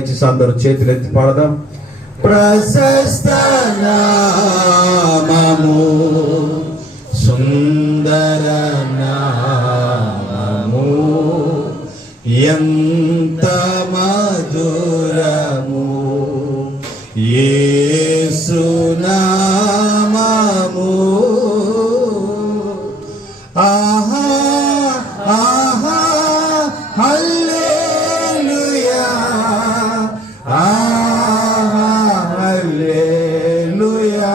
దయచేసి అందరూ చేతులు ఎత్తి పాడదాం. ప్రశస్త నామము, సుందర నామము, ఎంత మధురము యేసు నామము. ఆహా ఆహా హల్లెలూయా, ఆహా హల్లెలూయా,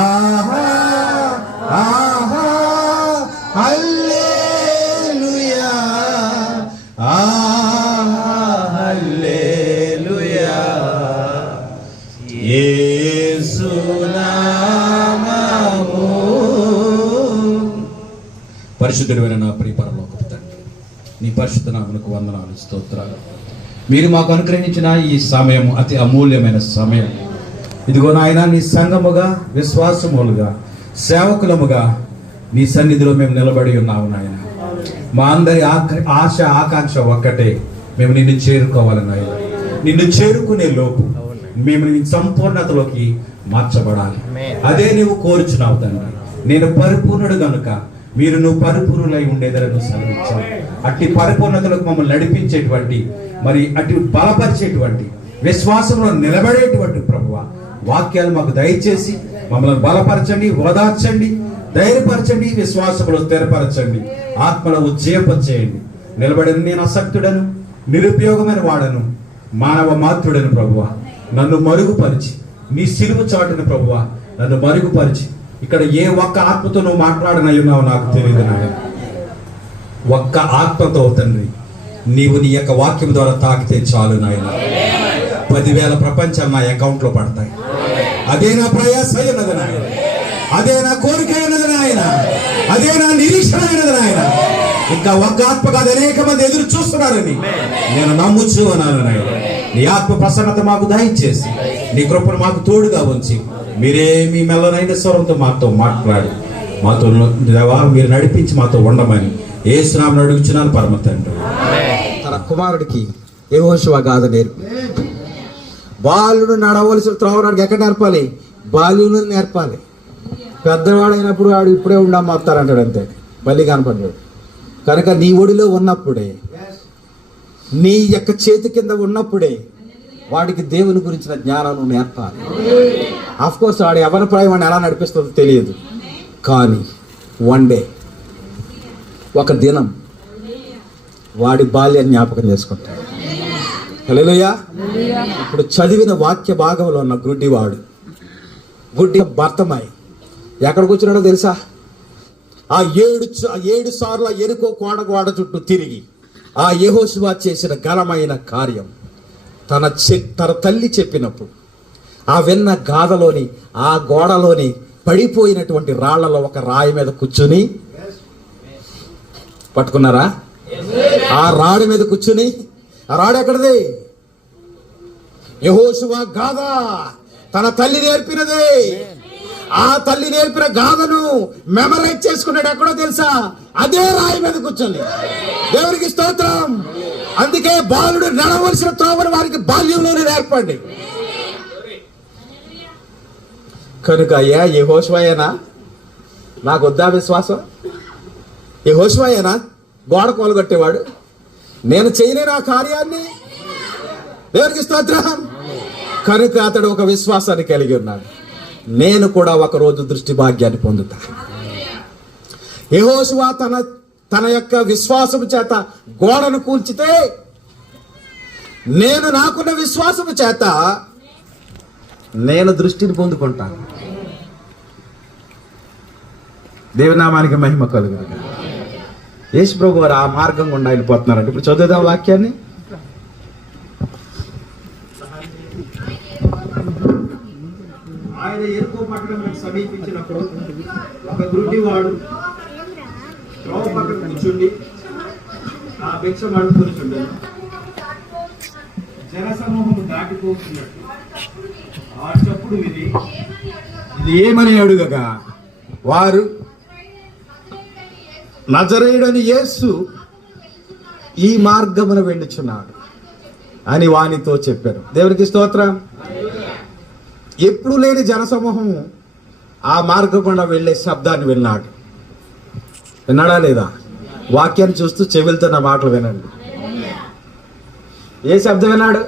ఆహా ఆహా హల్లెలూయా, ఆహా హల్లెలూయా, యేసు నామము. పరిశుద్ధుడైన నా ప్రియ పరలోకపు తండ్రి, నీ పరిశుద్ధ నామమునకు వందనాలు, స్తోత్రాలు. మీరు మాకు అనుగ్రహించిన ఈ సమయం అతి అమూల్యమైన సమయం. ఇదిగో నాయన, నీ సంఘముగా, విశ్వాసములుగా, సేవకులముగా నీ సన్నిధిలో మేము నిలబడి ఉన్నాము నాయన. మా అందరి ఆశ ఆకాంక్ష ఒక్కటే, మేము నిన్ను చేరుకోవాలి నాయన. నిన్ను చేరుకునే లోపు మేము నీ సంపూర్ణతలోకి మార్చబడాలి. అదే నీవు కోరుచున్నావు తండ్రి. నేను పరిపూర్ణుడు గనుక నువ్వు పరిపూర్ణులై ఉండేదని నువ్వు సెలవిచ్చావు. అట్టి పరిపూర్ణతలకు మమ్మల్ని నడిపించేటువంటి, మరి అటు బలపరిచేటువంటి, విశ్వాసంలో నిలబడేటువంటి ప్రభువా వాక్యాలు మాకు దయచేసి మమ్మల్ని బలపరచండి, ఓదార్చండి, ధైర్యపరచండి, విశ్వాసంలో స్థిరపరచండి, ఆత్మలో ఉజ్జీవింపచేయండి. నిలబడిన నేను అసక్తుడను, నిరుపయోగమైన వాడను, మానవ మాత్రుడను ప్రభువా. నన్ను మరుగుపరిచి నీ సిలువ చాటును ప్రభువా నన్ను మరుగుపరిచి, ఇక్కడ ఏ ఒక్క ఆత్మతో నువ్వు మాట్లాడనయ్యున్నావు నాకు తెలియదు నాయన. ఒక్క ఆత్మతో తండ్రి నీవు నీ యొక్క వాక్యం ద్వారా తాకితే చాలు నాయన. 10,000 ప్రపంచాలు నా అకౌంట్లో పడతాయి. అదే నా ప్రయాస అయినది నాయన, అదే నా కోరిక అయినది నాయన, అదే నా నిరీక్షణ అయినది నాయన. ఇంకా ఒక్క ఆత్మ కాదు, అనేక మంది ఎదురు చూస్తున్నారని నేను నమ్ముచు అన్నాను నాయన. నీ ఆత్మ ప్రసన్నత మాకు దయచేసి నీ కృపను మాకు తోడుగా ఉంచి మీరే మీ మెల్లనైన స్వరంతో మాతో మాట్లాడి మాతో దేవా మీరు నడిపించి మాతో ఉండమని యేసు నామమున అడుగుచున్నాను పరమ తండ్రి. తన కుమారుడికి యెహోషువ గాథ నేర్పి, బాలుడు నడవలసిన త్రోవడానికి ఎక్కడ నేర్పాలి? బాల్యంలో నేర్పాలి. పెద్దవాడైనప్పుడు వాడు ఇప్పుడే ఉండమంటారంటాడు, అంతే, మళ్ళీ కనపడ్డాడు. కనుక నీ ఒడిలో ఉన్నప్పుడే, నీ యొక్క చేతి కింద ఉన్నప్పుడే వాడికి దేవుని గురించిన జ్ఞానం నేర్పాలి. ఆఫ్కోర్స్ వాడు యవ్వన ప్రాయం వాడిని ఎలా నడిపిస్తుందో తెలియదు, కానీ వన్ డే, ఒక దినం వాడి బాల్యాన్ని జ్ఞాపకం చేసుకుంటాడు. హల్లెలూయా. ఇప్పుడు చదివిన వాక్య భాగంలో ఉన్న గుడ్డివాడు, గుడ్డి భర్తమాయి ఎక్కడ కూర్చున్నాడో తెలుసా? ఆ 7 సార్లు ఎరుకో కోడ చుట్టూ తిరిగి ఆ యెహోషువ చేసిన ఘనమైన కార్యం తన తల్లి చెప్పినప్పుడు ఆ విన్న గాథలోని ఆ గోడలోని పడిపోయినటువంటి రాళ్లలో ఒక రాయి మీద కూర్చుని, పట్టుకున్నారా? ఆ రాడి మీద కూర్చుని, ఆ రాడు ఎక్కడది? యెహోషువ గాథ తన తల్లి నేర్పినది. ఆ తల్లి నేర్పిన గాథను మెమరైజ్ చేసుకున్నాడు. ఎక్కడో తెలుసా? అదే రాయి మీద కూర్చొని. దేవునికి స్తోత్రం. అందుకే బాలుడు నడవలసిన త్రోవను వారికి బాల్యంలోనే నేర్పండి. కనుక అయ్యా యెహోషువయేనా నాకు వద్దా విశ్వాసం? యెహోషువయేనా గోడ కోలగొట్టేవాడు? నేను చేయలేను ఆ కార్యాన్ని. దేవునికి స్తోత్రం. కనుక అతడు ఒక విశ్వాసాన్ని కలిగి ఉన్నాడు. నేను కూడా ఒకరోజు దృష్టి భాగ్యాన్ని పొందుతా. యెహోషువ తన యొక్క విశ్వాసము చేత గోడను కూల్చితే, నేను నాకున్న విశ్వాసము చేత నేను దృష్టిని పొందుకుంటాను. దేవునామానికి మహిమ కలుగును. యేసు ప్రభు వారు ఆ మార్గం గుండా వెళ్ళిపోతున్నారంటే ఇప్పుడు చదువుదాం వాక్యాన్ని. ఆయన ఎరుకో పట్టణానికి సమీపించినప్పుడు ఒక గుడ్డివాడు త్రోవ పక్కన కూర్చుండి ఆ భిక్షం అడుగుతుండే. జనసమూహము దాటిపోతున్నట్టు ఆ చప్పుడు ఇది ఏమని అడుగగా వారు, నజరేయుడని యేసు ఈ మార్గమున వెళ్ళుచున్నాడు. అని వానితో చెప్పారు. దేవునికి స్తోత్రం. ఎప్పుడు లేని జనసమూహం ఆ మార్గం గుండా వెళ్ళే శబ్దాన్ని విన్నాడు. విన్నాడా లేదా? వాక్యాన్ని చూస్తూ చెవులతో నా మాటలు వినండి. ఏ శబ్దం విన్నాడు?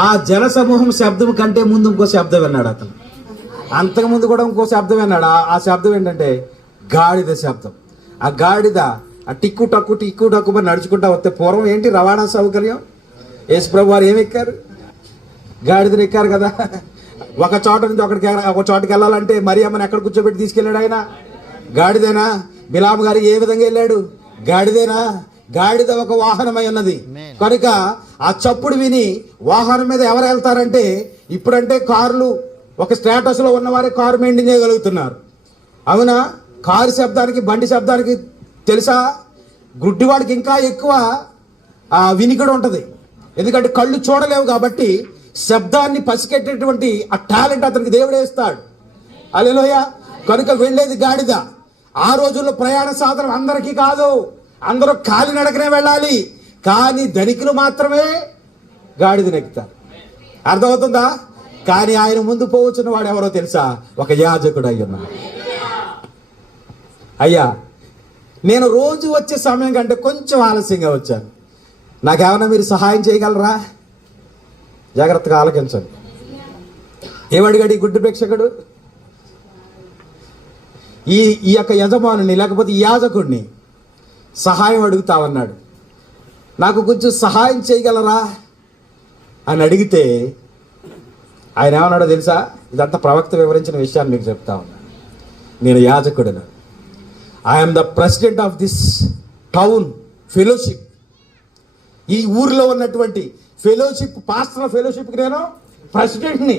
ఆ జనసమూహం శబ్దం కంటే ముందు ఇంకో శబ్దం విన్నాడు అతను. అంతకుముందు కూడా ఇంకో శబ్దం విన్నాడు. ఆ శబ్దం ఏంటంటే గాడిద శబ్దం. ఆ గాడిద ఆ టిక్కు టక్కు మరి నడుచుకుంటా వస్తే, పూర్వం ఏంటి రవాణా సౌకర్యం? యేసుప్రభు వారు ఏమి ఎక్కారు? గాడిదను ఎక్కారు కదా. ఒక చోట నుంచి ఒక చోటకి వెళ్ళాలంటే మరియమ్మని ఎక్కడ కూర్చోబెట్టి తీసుకెళ్ళాడు ఆయన? గాడిదేనా? బిలాము గారు ఏ విధంగా వెళ్ళాడు? గాడిదేనా? గాడిద ఒక వాహనమై ఉన్నది కనుక ఆ చప్పుడు విని వాహనం మీద ఎవరు వెళ్తారంటే, ఇప్పుడంటే కార్లు ఒక స్టేటస్లో ఉన్నవారే కారు మెయింటైన్ చేయగలుగుతున్నారు. అవునా? కారు శబ్దానికి బండి శబ్దానికి తెలుసా, గుడ్డివాడికి ఇంకా ఎక్కువ వినికిడి ఉంటుంది. ఎందుకంటే కళ్ళు చూడలేవు కాబట్టి శబ్దాన్ని పసికెట్టేటువంటి ఆ టాలెంట్ అతనికి దేవుడే ఇస్తాడు. హల్లెలూయా. కనుక వెళ్ళేది గాడిద. ఆ రోజుల్లో ప్రయాణ సాధనం అందరికీ కాదు, అందరూ కాలినడకనే వెళ్ళాలి. కానీ ధనికులు మాత్రమే గాడిదను ఎక్కుతారు. అర్థమవుతుందా? కానీ ఆయన ముందు పోవచ్చున్న వాడు ఎవరో తెలుసా? ఒక యాజకుడు అయ్యున్నాడు. అయ్యా, నేను రోజు వచ్చే సమయం కంటే కొంచెం ఆలస్యంగా వచ్చాను, నాకేమన్నా మీరు సహాయం చేయగలరా? జాగ్రత్తగా ఆలకించండి. ఏమడిగాడు ఈ గుడ్డు ప్రేక్షకుడు? ఈ యొక్క యజమానుని లేకపోతే ఈ యాజకుడిని సహాయం అడుగుతామన్నాడు. నాకు కొంచెం సహాయం చేయగలరా అని అడిగితే ఆయన ఏమన్నాడో తెలుసా? ఇదంతా ప్రవక్త వివరించిన విషయాన్ని మీకు చెప్తా ఉన్నా. నేను యాజకుడిని, I'm the president of this town fellowship. ఈ ఊరిలో ఉన్నటువంటి ఫెలోషిప్, పాస్టర్ ఫెలోషిప్కి నేను ప్రెసిడెంట్ని.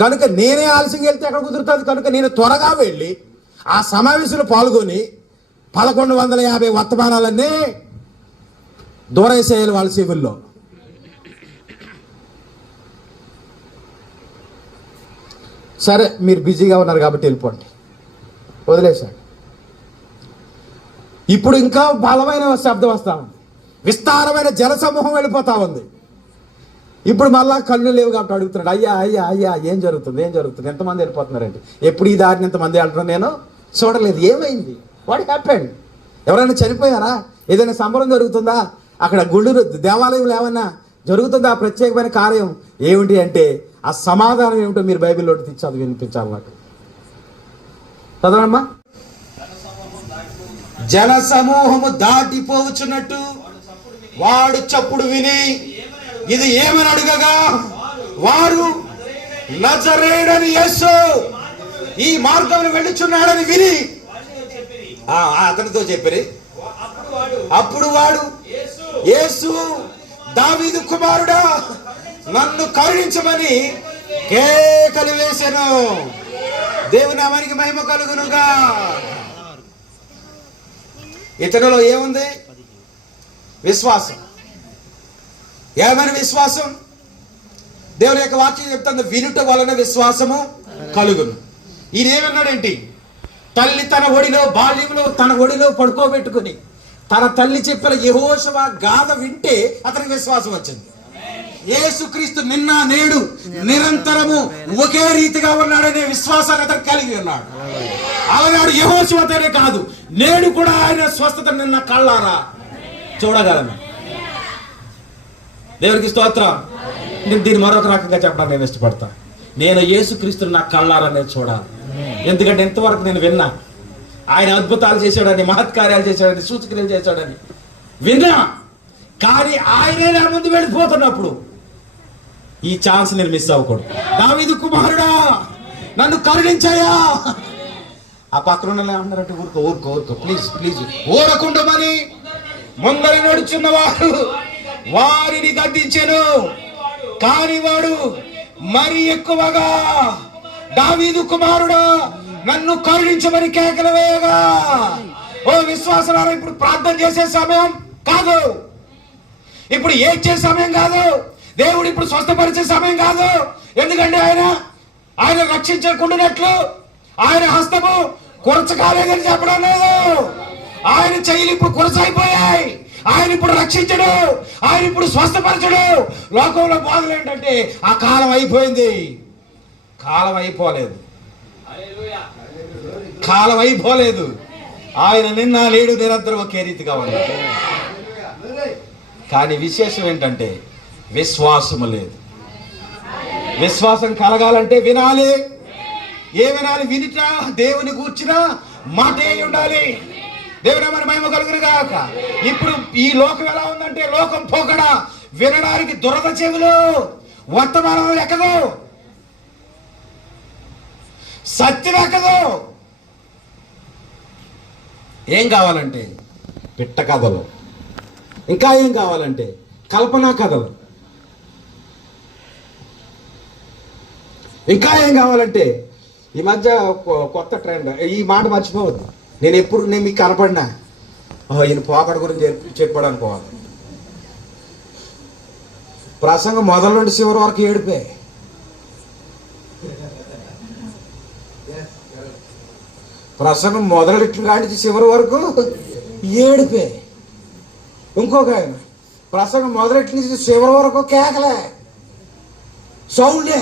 కనుక నేనే ఆలస్యంగా వెళ్తే ఎక్కడ కుదురుతుంది? కనుక నేను త్వరగా వెళ్ళి ఆ సమావేశంలో పాల్గొని 1150 వర్తమానాలన్నీ దూరేసేయాలి వాళ్ళ సివిల్లో. సరే, మీరు బిజీగా ఉన్నారు కాబట్టి వెళ్ళిపోండి, వదిలేశాడు. ఇప్పుడు ఇంకా బలమైన శబ్దం వస్తూ ఉంది, విస్తారమైన జనసమూహం వెళ్ళిపోతా ఉంది. ఇప్పుడు మళ్ళా కళ్ళు లేవు కాబట్టి అడుగుతున్నాడు, అయ్యా అయ్యా అయ్యా ఏం జరుగుతుంది, ఎంతమంది వెళ్ళిపోతున్నారండి? ఎప్పుడు ఈ దారిని ఎంతమంది వెళ్ళడం నేను చూడలేదు. ఏమైంది? What happened? ఎవరైనా చనిపోయారా? ఏదైనా సంబరం జరుగుతుందా? అక్కడ గుళ్ళు దేవాలయంలో ఏమన్నా జరుగుతుందా? ఆ ప్రత్యేకమైన కార్యం ఏమిటి అంటే ఆ సమాధానం ఏమిటో మీరు బైబిల్లో తెచ్చి వినిపించాలి నాకు. చదవమ్మా. జనసమూహము దాటిపోవచ్చున్నట్టు వాడు చప్పుడు విని ఇది ఏమని అడగగా, వారు నజరేయుడైన యేసు ఈ మార్గంలో వెళ్ళుచున్నాడని విని అతనితో చెప్పిరి. అప్పుడు వాడు, యేసు దావీదు కుమారుడా, నన్ను కరుణించమని కేకలు వేసెను. దేవుని నామానికి మహిమ కలుగునుగా. ఇతనిలో ఏముంది? విశ్వాసం. ఏమని విశ్వాసం? దేవుని యొక్క వాక్యం చెప్తుంది, వినుట వలన విశ్వాసము కలుగును. ఈయన ఏమన్నాడేంటి? తల్లి తన ఒడిలో, బాల్యంలో తన ఒడిలో పడుకోబెట్టుకుని తన తల్లి చెప్పిన యెహోషువ గాథ వింటే అతనికి విశ్వాసం వచ్చింది. యేసుక్రీస్తు నిన్న నేడు నిరంతరము ఒకే రీతిగా ఉన్నాడనే విశ్వాసాన్ని అతను కలిగి ఉన్నాడు. అలానాడు యెహోషువతోనే కాదు, నేడు కూడా ఆయన స్వస్థత నిన్న కళ్ళారా చూడగలను. దేవునికి స్తోత్రం. నేను దీన్ని మరొక రకంగా చెప్పడానికి నేను ఇష్టపడతా. నేను యేసుక్రీస్తుని నా కళ్ళారా నేను చూడాలి. ఎందుకంటే ఇంతవరకు నేను విన్నా ఆయన అద్భుతాలు చేశాడని, మహత్కార్యాలు చేశాడని, సూచక్రియలు చేశాడని విన్నా. కానీ ఆయనే నా ముందు వెళ్ళిపోతున్నప్పుడు ఈ ఛాన్స్ నేను మిస్ అవ్వకూడదు. దావీదు కుమారుడా, నన్ను కరుణించాయా. ఆ పక్కన ఏమన్నారంటే, ఊరుకో ప్లీజ్ ఊరకుండమని ముందరి నడుచున్న వారు వారిని గద్దించెను. కాని వాడు మరి ఎక్కువగా, దావీదు కుమారుడా, నన్ను కరుణించమని కేకలు వేయగా. ఓ విశ్వాసులారా, ఇప్పుడు ప్రార్థన చేసే సమయం కాదు, ఇప్పుడు ఏడ్చే సమయం కాదు, దేవుడు ఇప్పుడు స్వస్థపరిచే సమయం కాదు. ఎందుకంటే ఆయన రక్షించకుండానట్లు ఆయన హస్తము కొరచకాలేదని చెప్పడం లేదు. ఆయన చెయ్యిలు ఇప్పుడు కొరసైపోయాయి. ఆయన ఇప్పుడు రక్షించడు, ఆయన ఇప్పుడు స్వస్థపరచడు. లోకంలో బోధలు ఏంటంటే ఆ కాలం అయిపోయింది. కాలం అయిపోలేదు, కాలం అయిపోలేదు. ఆయన నిన్న లేడు నిరంతరం ఒకే రీతిగా ఉన్నాడు. కానీ విశేషం ఏంటంటే విశ్వాసము లేదు. విశ్వాసం కలగాలంటే వినాలి. ఏ వినాలి? వినిట దేవుని కూర్చున్న మాటే ఉండాలి. దేవుని మన మహిమ కలుగును గాక. ఇప్పుడు ఈ లోకం ఎలా ఉందంటే లోకం పోకడ, వినడానికి దురద చెవులు, వర్తమానం ఎక్కదు, సత్యం ఎక్కదు. ఏం కావాలంటే పిట్ట కథలు, ఇంకా ఏం కావాలంటే కల్పనా కథలు, ఇంకా ఏం కావాలంటే ఈ మధ్య కొత్త ట్రెండ్. ఈ మాట మర్చిపోవద్దు. నేను మీకు కనపడినా ఈయన పోకడ గురించి చెప్పాడు అనుకోవాలి. ప్రసంగం మొదలు నుండి చివరి వరకు ఏడిపే. ప్రసంగం మొదలెట్లు కాడి చివరి వరకు ఏడిపే. ఇంకొక ఆయన ప్రసంగం మొదలెట్ల నుంచి చివరి వరకు కేకలే, సౌండే.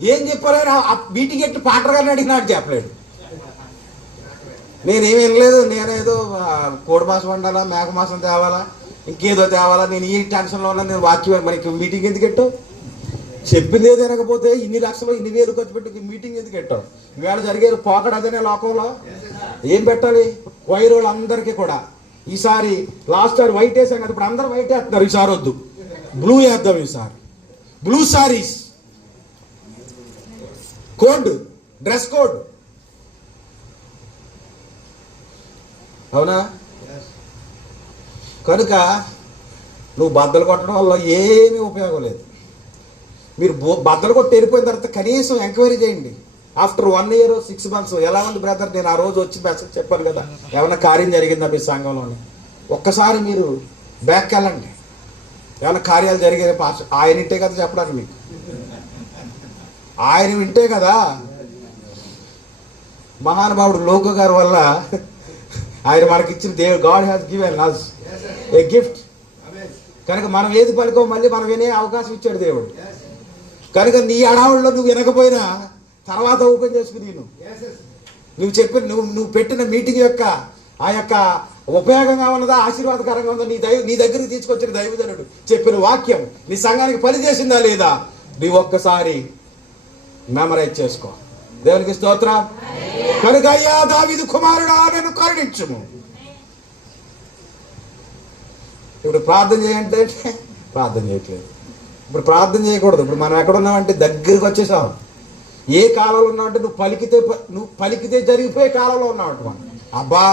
ఏం చెప్పారో మీటింగ్ ఎట్టి పాటర్ గారిని అడిగినాడు, చెప్పలేడు. నేనేమి వినలేదు. నేనేదో కోడి మాసం వండాలా, మేక మాసం తేవాలా, ఇంకేదో తేవాలా, నేను ఈ టెన్షన్లో ఉన్నా. నేను వాక్యం మనకి మీటింగ్ ఎందుకు ఎట్టావు? చెప్పింది ఏదో వినకపోతే ఇన్ని లక్షలు ఇన్ని వేలు ఖర్చు పెట్టి మీటింగ్ ఎందుకు పెట్టావు? ఈవేళ జరిగేది పోకడ అదేనే లోకంలో. ఏం పెట్టాలి? వైరోళ్ళు అందరికీ కూడా ఈసారి లాస్ట్ సారి వైట్ వేసాం కదా, ఇప్పుడు అందరూ వైట్ వేస్తున్నారు. ఈసారి వద్దు, బ్లూ వేద్దాం. ఈసారి blue saris, code, dress code. అవునా? కనుక నువ్వు బద్దలు కొట్టడం వల్ల ఏమీ ఉపయోగం లేదు. మీరు బద్దలు కొట్టి వెళ్ళిపోయిన తర్వాత కనీసం ఎంక్వైరీ చేయండి. ఆఫ్టర్ 1 year 6 months ఎలా ఉంది బ్రదర్, నేను ఆ రోజు వచ్చి మెసేజ్ చెప్పాను కదా, ఏమైనా కార్యం జరిగిందా మీ సంఘంలోనే? ఒక్కసారి మీరు బ్యాక్కి వెళ్ళండి. ఏమైనా కార్యాలు జరిగేది ఆయన వింటే కదా చెప్పడానికి. మీకు ఆయన వింటే కదా. మహానుభావుడు లోక గారి వల్ల ఆయన మనకిచ్చిన దేవుడు, God has given us A gift. కనుక మనం ఏది పలుకో మళ్ళీ మనం వినే అవకాశం ఇచ్చాడు దేవుడు. కనుక నీ అడావుల్లో నువ్వు వినకపోయినా తర్వాత ఓపెన్ చేసుకుని నువ్వు చెప్పిన నువ్వు పెట్టిన మీటింగ్ యొక్క ఆ యొక్క ఉపయోగంగా ఉన్నదా, ఆశీర్వాదకరంగా ఉందా, నీ దగ్గరికి తీసుకొచ్చిన దైవజనుడు చెప్పిన వాక్యం నీ సంఘానికి పనిచేసిందా లేదా, నువ్వు ఒక్కసారి మెమరైజ్ చేసుకో. దేవునికి స్తోత్రం. కనుక అయ్యా దావీదు కుమారుడా నన్ను కరుణించుము. ఇప్పుడు ప్రార్థన చేయంటే ప్రార్థన చేయట్లేదు. ఇప్పుడు ప్రార్థన చేయకూడదు. ఇప్పుడు మనం ఎక్కడున్నామంటే దగ్గరికి వచ్చేసాం. ఏ కాలంలో ఉన్నామంటే నువ్వు పలికితే జరిగిపోయే కాలంలో ఉన్నావంట. మనం అబ్బా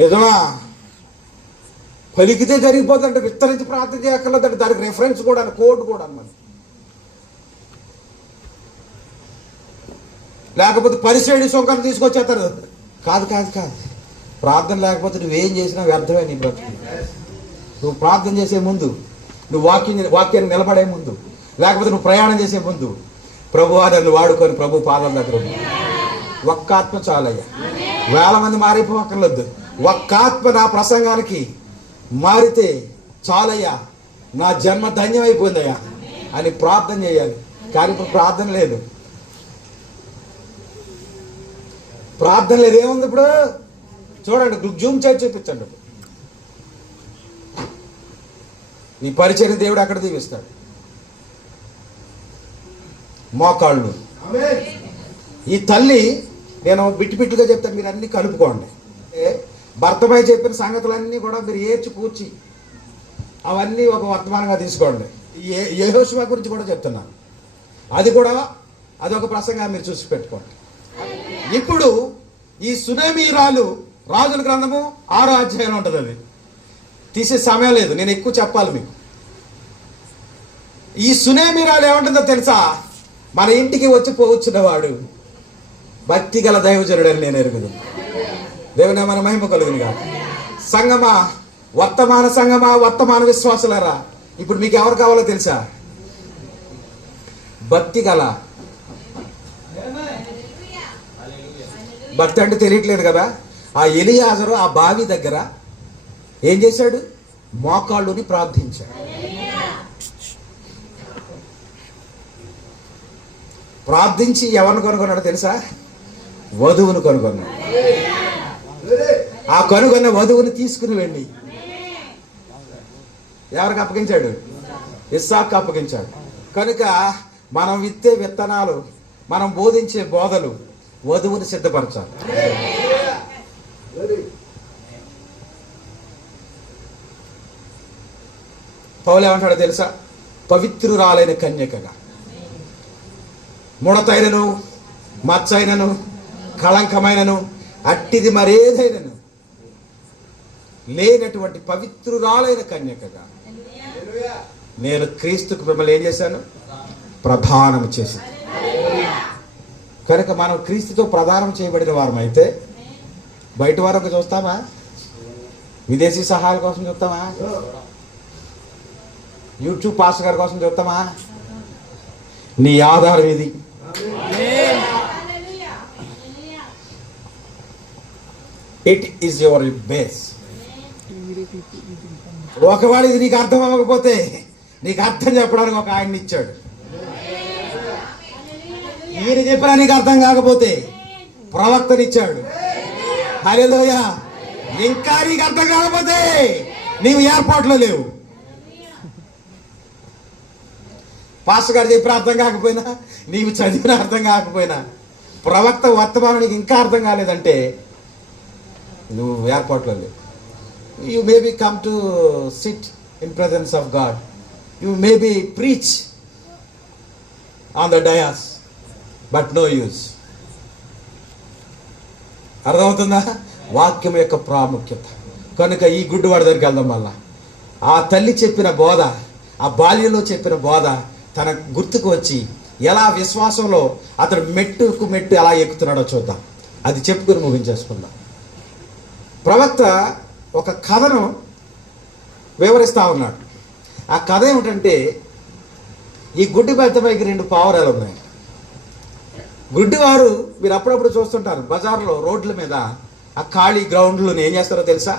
నిజమా? పలికితే జరిగిపోతుందంటే విస్తరించి ప్రార్థన చేయక్కర్లేదంటే దానికి రెఫరెన్స్ కూడా, కోడ్ కూడా అన్నమాట. లేకపోతే పరిశీలి సొంకం తీసుకొచ్చేస్తారు. కాదు కాదు కాదు. ప్రార్థన లేకపోతే నువ్వేం చేసినా వ్యర్థమే నీ బ్రతుకు. నువ్వు ప్రార్థన చేసే ముందు, నువ్వు వాక్యాన్ని నిలబడే ముందు, లేకపోతే నువ్వు ప్రయాణం చేసే ముందు, ప్రభువా నన్ను వాడుకొని ప్రభు పాదం దగ్గర ఒక్క ఆత్మ చాలయ్యా. 1000 మంది మారిపోక్కర్లేదు. ఒక్క ఆత్మ నా ప్రసంగానికి మారితే చాలయ్యా, నా జన్మ ధన్యమైపోయిందయ్యా అని ప్రార్థన చేయాలి. కానీ ఇప్పుడు ప్రార్థన లేదు. ప్రార్థన లేదు. ఏముంది ఇప్పుడు? చూడండి, జూమ్ చేసి చూపించండి. నీ పరిచయం దేవుడు అక్కడ దీవిస్తాడు. మోకాళ్ళు. ఈ తల్లి, నేను బిట్టుగా చెప్తాను, మీరు అన్ని కలుపుకోండి. భర్తపై చెప్పిన సంగతులన్నీ కూడా మీరు ఏర్చి కూర్చి అవన్నీ ఒక వర్తమానంగా తీసుకోండి. యెహోషువ గురించి కూడా చెప్తున్నాను, అది కూడా అదొక ప్రసంగా మీరు చూసి పెట్టుకోండి. ఇప్పుడు ఈ సునేమీరాలు రాజుల గ్రంథము 6వ అధ్యాయం ఉంటుంది. అది తీసే సమయం లేదు, నేను ఎక్కువ చెప్పాలి మీకు. ఈ సునేమీరాలు ఏమంటుందో తెలుసా? మన ఇంటికి వచ్చి పోవచ్చున్నవాడు భక్తి గల దైవజనుడని నేను ఎరుగుదు. దేవుని మన మహిమ కలుగునుగా. సంగమా, వర్తమాన విశ్వాసులారా, ఇప్పుడు మీకు ఎవరు కావాలో తెలుసా? భక్తి గల. భక్తి అంటే తెలియట్లేదు కదా. ఆ ఎలియాజరు ఆ బావి దగ్గర ఏం చేశాడు? మోకాళ్ళుని ప్రార్థించాడు. ప్రార్థించి ఎవరిని కనుగొన్నాడు తెలుసా? వధువును కనుగొన్నాడు. ఆ కనుగొన్న వధువుని తీసుకుని వెళ్ళి ఎవరికి అప్పగించాడు? ఇస్సాకు అప్పగించాడు. కనుక మనం విత్తే విత్తనాలు, మనం బోధించే బోధలు వధువుని సిద్ధపరచాలి. పౌలు ఏమంటాడో తెలుసా? పవిత్రురాలైన కన్యకగా, ముడతైనను మచ్చైనను కళంకమైనను అట్టిది మరేదైనను లేనటువంటి పవిత్రురాలైన కన్యకగా నేను క్రీస్తుకు మిమ్మల్ని ఏం చేశాను? ప్రదానం చేసింది. కనుక మనం క్రీస్తుతో ప్రదానం చేయబడిన వారం అయితే బయట వారికి చూస్తామా? విదేశీ సహాయాల కోసం చూస్తామా? యూట్యూబ్ పాస్టర్ గారి కోసం చూస్తామా? నీ ఆధారం ఇది. It is your base. ఒకవేళ ఇది నీకు అర్థం అవ్వకపోతే నీకు అర్థం చెప్పడానికి ఒక ఆయన్ని ఇచ్చాడు. ఈయన చెప్పినా నీకు అర్థం కాకపోతే ప్రవక్తనిచ్చాడు. హల్లెలూయా. ఇంకా నీకు అర్థం కాకపోతే నీవు ఏర్పాట్లో లేవు. పాస్టర్ గారు చెప్పిన అర్థం కాకపోయినా, నీవు చదివిన అర్థం కాకపోయినా, ప్రవక్త వర్తమానం నీకు ఇంకా అర్థం కాలేదంటే నువ్వు ఏర్పాట్లో లేవు. You maybe come to sit in presence of God, you maybe preach on the dais, but no use. అర్థమవుతుందా? వాక్యం యొక్క ప్రాముఖ్యత. కనుక ఈ గుడ్డివాడి దగ్గరికి వెళ్దాం. వల్ల ఆ తల్లి చెప్పిన బోధ, ఆ బాల్యంలో చెప్పిన బోధ తన గుర్తుకు వచ్చి ఎలా విశ్వాసంలో అతడు మెట్టుకు మెట్టు ఎలా ఎక్కుతున్నాడో చూద్దాం. అది చెప్పుకుని ముగించేసుకుందాం. ప్రవక్త ఒక కథను వివరిస్తూ ఉన్నాడు. ఆ కథ ఏమిటంటే, ఈ గుడ్డి బెత్తపైకి 2 పావురాలు ఉన్నాయి. గుడ్డివారు మీరు అప్పుడప్పుడు చూస్తుంటారు బజార్లో, రోడ్ల మీద, ఆ ఖాళీ గ్రౌండ్లో ఏం చేస్తారో తెలుసా?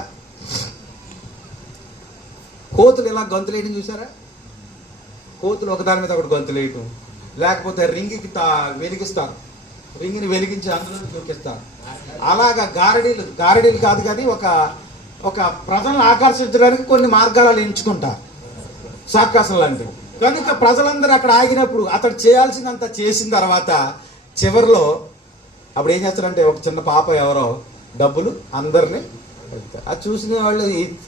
కోతులు ఇలా గొంతులేయడం చూసారా? కోతులు ఒకదాని మీద ఒకటి గొంతులేయటం, లేకపోతే రింగికి వెలిగిస్తారు, రింగిని వెలిగించి అందులో దూకిస్తారు. అలాగా గారడీలు కాదు కానీ ఒక ప్రజలను ఆకర్షించడానికి కొన్ని మార్గాలు ఎంచుకుంటారు, సాకాసం లాంటివి. కనుక ప్రజలందరూ అక్కడ ఆగినప్పుడు అతడు చేయాల్సినంత చేసిన తర్వాత చివరిలో అప్పుడు ఏం చేస్తారంటే, ఒక చిన్న పాప ఎవరో డబ్బులు అందరినీ అడుగుతారు. అది చూసిన వాళ్ళు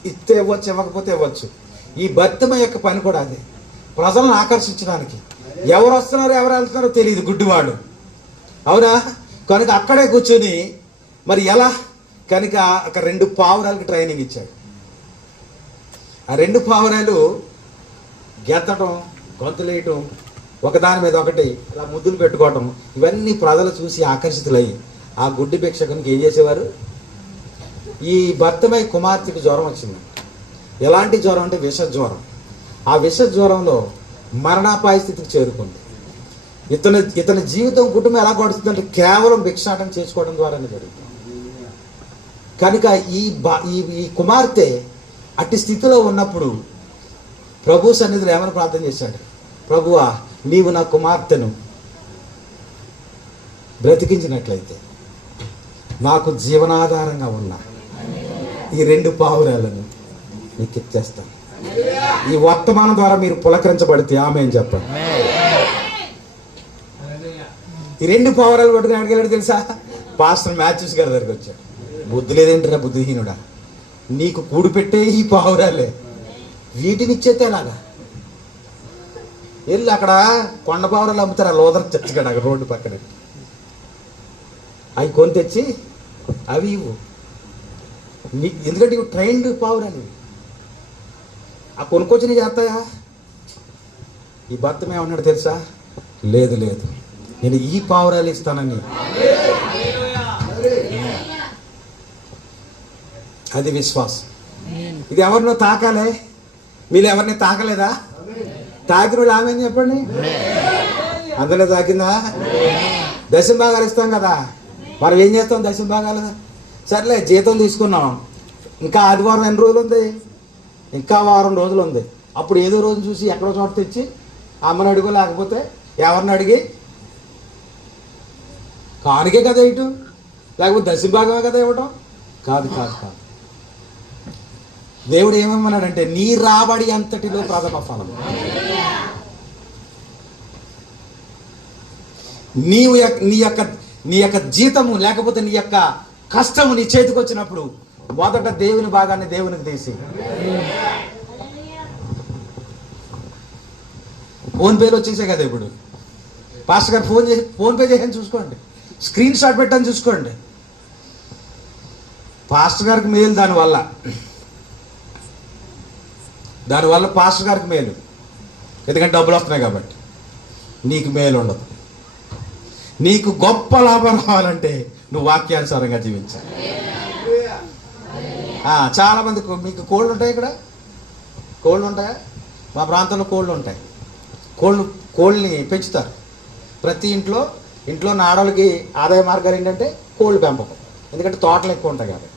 ఇస్తే ఇవ్వచ్చు, ఇవ్వకపోతే ఇవ్వచ్చు. ఈ బత్తెమ యొక్క పని కూడా అదే, ప్రజలను ఆకర్షించడానికి. ఎవరు వస్తున్నారో ఎవరు వెళ్తున్నారో తెలియదు గుడ్డివాడు, అవునా? కనుక అక్కడే కూర్చొని మరి ఎలా, కనుక ఒక 2 పావురాలకి ట్రైనింగ్ ఇచ్చాడు. ఆ 2 పావురాలు గెత్తడం, గొంతులేయటం, ఒకదాని మీద ఒకటి అలా ముద్దులు పెట్టుకోవటం, ఇవన్నీ ప్రజలు చూసి ఆకర్షితులయ్యి ఆ గుడ్డి భిక్షకునికి ఏం చేసేవారు? ఈ భర్తమై కుమార్తెకు జ్వరం వచ్చింది. ఎలాంటి జ్వరం అంటే విష జ్వరం. ఆ విష జ్వరంలో మరణాపాయ స్థితికి చేరుకుంది. ఇతని జీవితం, కుటుంబం ఎలా గడుస్తుందంటే కేవలం భిక్షాటం చేసుకోవడం ద్వారానే జరుగుతుంది. కనుక ఈ కుమార్తె అట్టి స్థితిలో ఉన్నప్పుడు ప్రభు సన్నిధిలో ఏమని ప్రార్థన చేశాడు? ప్రభువా, నీవు నా కుమార్తెను బ్రతికించినట్లయితే నాకు జీవనాధారంగా ఉన్న ఈ 2 పావురాలను నీకు ఇచ్చేస్తాను. ఈ వర్తమానం ద్వారా మీరు పులకరించబడితే ఆమేన్ చెప్పండి. ఈ 2 పావురాలు పట్టుకుని అడిగాడు తెలుసా? పాస్టర్ మ్యాథ్యూస్ గారి దగ్గరికి వచ్చాడు. బుద్ధి లేదేంటిరా బుద్ధిహీనుడా, నీకు కూడు పెట్టే ఈ పావురాలే, వీటిని ఇచ్చేతే ఎలాగా? వెళ్ళి అక్కడ కొండ పావురాలు అమ్ముతారు, ఆ లోదర చచ్చగాడు అక్కడ రోడ్డు పక్కన. అవి కొని తెచ్చి అవి ఇవ్వు, ఎందుకంటే ఇవి ట్రైన్డ్ పావురాలు, ఆ కొనుక్కొచ్చి చేస్తాయా? ఈ భర్త ఏమన్నాడు తెలుసా? లేదు లేదు, నేను ఈ పావురాలు ఇస్తానని. అది విశ్వాసం. ఇది ఎవరినో తాకాలే, మీరు ఎవరిని తాకలేదా? తాకిన వాళ్ళు ఆమెని చెప్పండి. అందులో తాకిందా? దశంభాగాలు ఇస్తాం కదా, మనం ఏం చేస్తాం? దశంభాగాలు సర్లే జీతం తీసుకున్నాం, ఇంకా ఆదివారం ఎన్ని రోజులు ఉంది? ఇంకా వారం రోజులు ఉంది. అప్పుడు ఏదో రోజు చూసి ఎక్కడో చోట తెచ్చి అమ్మని అడుగు, లేకపోతే ఎవరిని అడిగి కానుకే కదా ఇటు, లేకపోతే దశభాగమే కదా ఇవ్వటం. కాదు కాదు కాదు. దేవుడు ఏమన్నాడంటే నీ రాబడి అంతటిలో ప్రథమ ఫలం. నీ యొక్క జీతము లేకపోతే నీ యొక్క కష్టము నీ చేతికి వచ్చినప్పుడు మొదట దేవుని భాగాన్ని దేవునికి తీసి. ఫోన్పేలో వచ్చేసాయి కదా ఇప్పుడు. పాస్టర్ గారు ఫోన్పే చేయని చూసుకోండి, స్క్రీన్ షాట్ పెట్టని చూసుకోండి. పాస్టర్ గారికి మేలు దానివల్ల పాస్టర్ గారికి మేలు, ఎందుకంటే డబ్బులు వస్తున్నాయి కాబట్టి. నీకు మేలు ఉండదు. నీకు గొప్ప లాభం రావాలంటే నువ్వు వాక్యానుసారంగా జీవించాలి. చాలామంది మీకు కోళ్ళు ఉంటాయి, ఇక్కడ కోళ్ళు ఉంటాయా? మా ప్రాంతంలో కోళ్ళు ఉంటాయి. కోళ్ళని పెంచుతారు. ప్రతి ఇంట్లో ఆడవాళ్ళకి ఆదాయ మార్గాలు ఏంటంటే కోళ్ళు పెంపకం, ఎందుకంటే తోటలు ఎక్కువ ఉంటాయి కాబట్టి.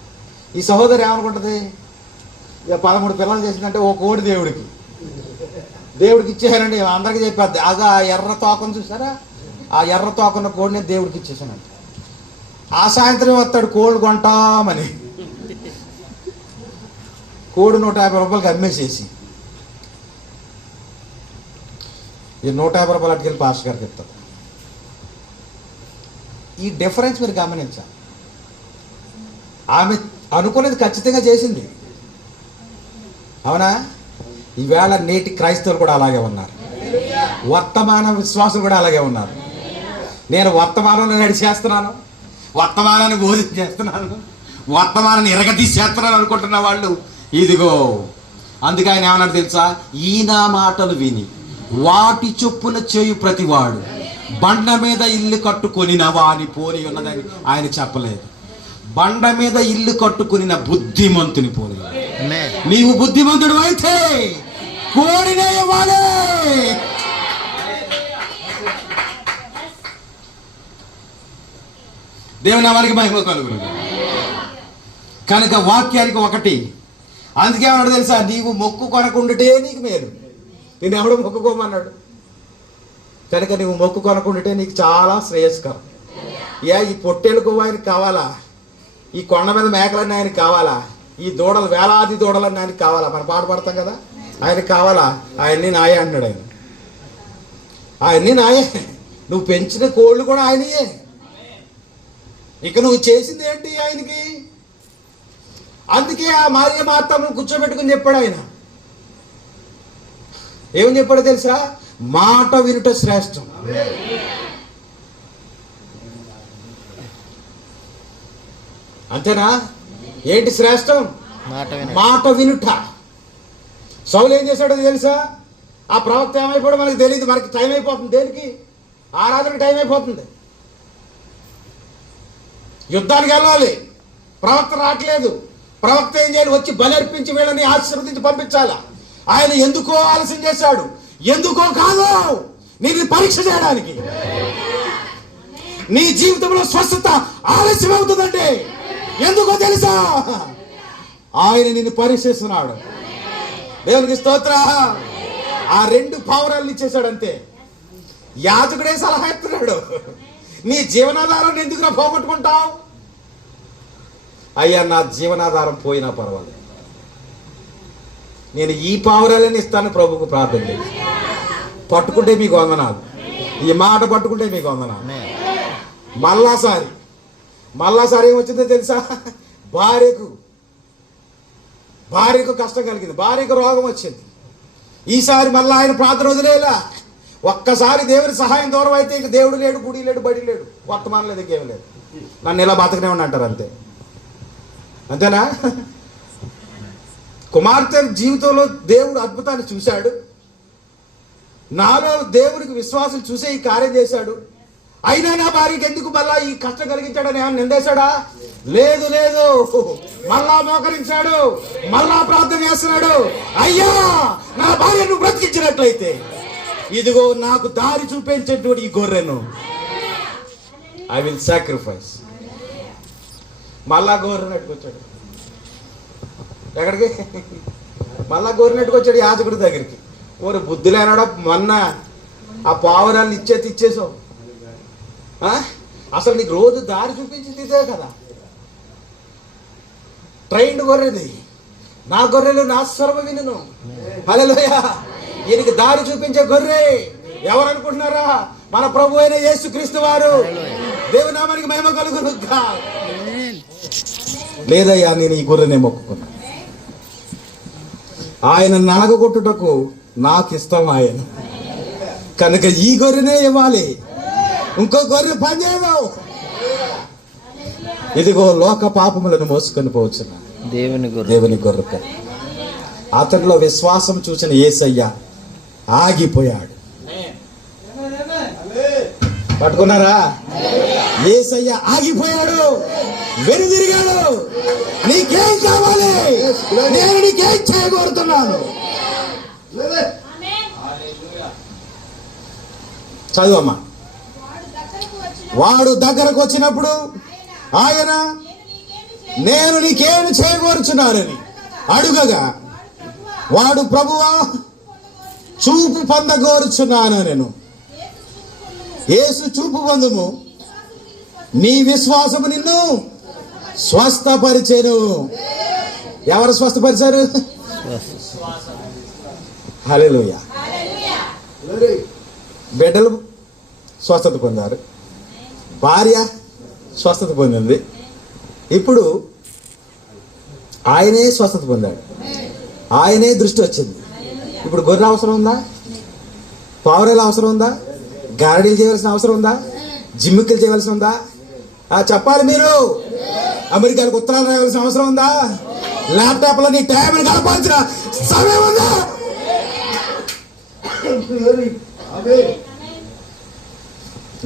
ఈ సహోదరి ఏమనుకుంటుంది, ఇక 13 పిల్లలు చేసిందంటే ఓ కోడి దేవుడికి ఇచ్చేసానండి, అందరికీ చెప్పేద్ది. అగా ఆ ఎర్ర తోకను చూసారా, ఆ ఎర్ర తోకన్న కోడిని దేవుడికి ఇచ్చేసానంట. ఆ సాయంత్రం వస్తాడు కోళ్ళు కొంటామని, కోడి 150 రూపాయలకి అమ్మేసేసి ఈ 150 రూపాయలు అట్టుకెళ్ళి పాస్టర్ గారికి ఇస్తారు. ఈ డిఫరెన్స్ మీరు గమనించాలి. ఆమె అనుకునేది ఖచ్చితంగా చేసింది, అవునా? ఈవేళ నేటి క్రైస్తవులు కూడా అలాగే ఉన్నారు, వర్తమాన విశ్వాసులు కూడా అలాగే ఉన్నారు. నేను వర్తమానంలో నడిచేస్తున్నాను, వర్తమానాన్ని బోధించేస్తున్నాను, వర్తమానాన్ని ఎరగతీసేస్తున్నాను అనుకుంటున్న వాళ్ళు ఇదిగో. అందుకే ఆయన ఏమన్నాడు తెలుసా? ఈయన మాటలు విని వాటి చొప్పున చేయు ప్రతివాడు బండ మీద ఇల్లు కట్టుకొనిన వాని పోలి ఉన్నదని ఆయన చెప్పలేదు. బండ మీద ఇల్లు కట్టుకుని బుద్ధిమంతుని పోలి. నీవు బుద్ధిమంతుడు అయితే కోడినే ఇవ్వాలి. దేవుని నామానికి మహిమ కలుగును. కనుక వాక్యానికి ఒకటి. అందుకే ఏమన్నాడు తెలుసా? నీవు మొక్కు కొనకుండాటే నీకు మేలు. నేను ఎవడో మొక్కుకోమన్నాడు. కనుక నువ్వు మొక్కు కొనకుండాటే నీకు చాలా శ్రేయస్కరం. ఈ పొట్టేళ్ళకు ఆయనకి కావాలా? ఈ కొండ మీద మేకలన్నీ ఆయనకి కావాలా? ఈ దూడలు, వేలాది దూడలన్నీ ఆయనకి కావాలా? మనం పాట పడతాం కదా, ఆయనకి కావాలా? ఆయన్ని నాయే అంటున్నాడు ఆయన. ఆయన్ని నాయే. నువ్వు పెంచిన కోళ్ళు కూడా ఆయనయే. ఇక నువ్వు చేసింది ఏంటి ఆయనకి? అందుకే ఆ మరియ మార్తను కూర్చోబెట్టుకుని చెప్పాడు ఆయన. ఏమని చెప్పాడో తెలుసా? మాట వినుట శ్రేష్టం. అంతేనా? ఏంటి శ్రేష్టం? మాట వినుట. సౌలు ఏం చేశాడో తెలుసా? ఆ ప్రవక్త ఏమైపోవడం మనకు తెలియదు. మనకి టైం అయిపోతుంది. దేనికి? ఆరాధనకి టైం అయిపోతుంది. యుద్ధానికి వెళ్ళాలి, ప్రవక్త రావట్లేదు. ప్రవక్త ఏం చేయాలి? వచ్చి బలి అర్పించి వీళ్ళని ఆశీర్వదించి పంపించాలా. ఆయన ఎందుకో ఆలస్యం చేశాడు. ఎందుకో కాదు, నీకు పరీక్ష చేయడానికి. నీ జీవితంలో స్వస్థత ఆలస్యం అవుతుందంటే ఎందుకో తెలుసా? ఆయన నిన్ను పరీక్షిస్తున్నాడు. దేవునికి స్తోత్ర. ఆ 2 పావురాలు ఇచ్చేశాడు అంతే. యాజకుడే సలహా ఇస్తున్నాడు, నీ జీవనాధారాన్ని ఎందుకు పోగొట్టుకుంటావు? అయ్యా, నా జీవనాధారం పోయినా పర్వాలేదు, నేను ఈ పావురాలని ఇస్తాను ప్రభుకు ప్రార్థన చేసి. పట్టుకుంటే మీకు వందనాలు. ఈ మాట పట్టుకుంటే మీకు వందనాలు. మళ్ళాసారి ఏమొచ్చిందో తెలుసా? భార్యకు కష్టం కలిగింది, భార్యకు రోగం వచ్చింది. ఈసారి మళ్ళీ ఆయన ప్రార్థన వదిలేలా. ఒక్కసారి దేవుని సహాయం దూరం అయితే ఇంక దేవుడు లేడు, గుడి లేడు, బడి లేడు, వర్తమానం లేదు, ఇంకేం లేదు. నన్ను ఇలా బతకనే అంటారు అంతే. అంతేనా? కుమార్తె జీవితంలో దేవుడు అద్భుతాన్ని చూశాడు. నాలో దేవుడికి విశ్వాసం చూసే ఈ కార్యం చేశాడు. అయినా నా భార్యకి ఎందుకు మళ్ళా ఈ కష్టం కలిగించాడని ఏమన్నా నిందేశాడా? లేదు, మళ్ళా మోకరించాడు, మళ్ళా ప్రార్థన చేస్తున్నాడు. అయ్యా, నా భార్యను బ్రతికించినట్లయితే ఇదిగో నాకు దారి చూపించేటువంటి ఈ గొర్రెను ఐ విల్ సాక్రిఫైస్. మళ్ళా గొర్రెను అట్టుకొచ్చాడు. ఎక్కడికి? మళ్ళా గోరినట్టుకు వచ్చాడు యాజకుడి దగ్గరికి. ఓరు బుద్ధి లేనాడా, మొన్న ఆ పావురాన్ని ఇచ్చేసావు. అసలు నీకు రోజు దారి చూపించింది ఇదే కదా. ట్రైన్డ్ గొర్రెది, నా గొర్రెలు నా స్వరము వినును. హల్లెలూయా. ఈయనకి దారి చూపించే గొర్రె ఎవరు అనుకుంటున్నారా? మన ప్రభు అయిన యేసుక్రీస్తు వారు. దేవుని నామానికి మహిమ కలుగును. లేదయ్యా, నేను ఈ గొర్రెనే మొక్కుకున్నా. ఆయన నలగొట్టుటకు నాకు ఇష్టం ఆయన కనుక ఈ గొర్రెనే ఇవ్వాలి. ఇంకో గొర్రె పనిచేయవు. ఇదిగో లోక పాపములను మోసుకొని పోవచ్చున దేవుని గొర్రె. అతడిలో విశ్వాసం చూసిన యేసయ్య ఆగిపోయాడు. పట్టుకున్నారా? యేసయ్య ఆగిపోయాడు, వెనుదిరిగాడు. నీకేం కావాలి? నేను నీకేం చేయబోతున్నాను. చదువమ్మా. వాడు దగ్గరకు వచ్చినప్పుడు ఆయన నేను నీకేమి చేయగోరుచున్నానని అడుగగా వాడు ప్రభువా చూపు పొందగోరుచున్నాను నేను. యేసు చూపు పొందుము, నీ విశ్వాసము నిన్ను స్వస్థపరిచెను. ఎవరు స్వస్థపరిచారు? హల్లెలూయా. బిడ్డలు స్వస్థత పొందారు, భార్య స్వస్థత పొందింది. ఇప్పుడు ఆయనే స్వస్థత పొందాడు, ఆయనే దృష్టి వచ్చింది. ఇప్పుడు గొర్రె అవసరం ఉందా? పావురాలు అవసరం ఉందా? గారడీలు చేయవలసిన అవసరం ఉందా? జిమ్మిక్కలు చేయవలసి ఉందా? చెప్పాలి మీరు. అమెరికాలకు ఉత్తరాలు రాయవలసిన అవసరం ఉందా? ల్యాప్టాప్లో నీ టైంని గడపాల్సిన సమయం ఉందా?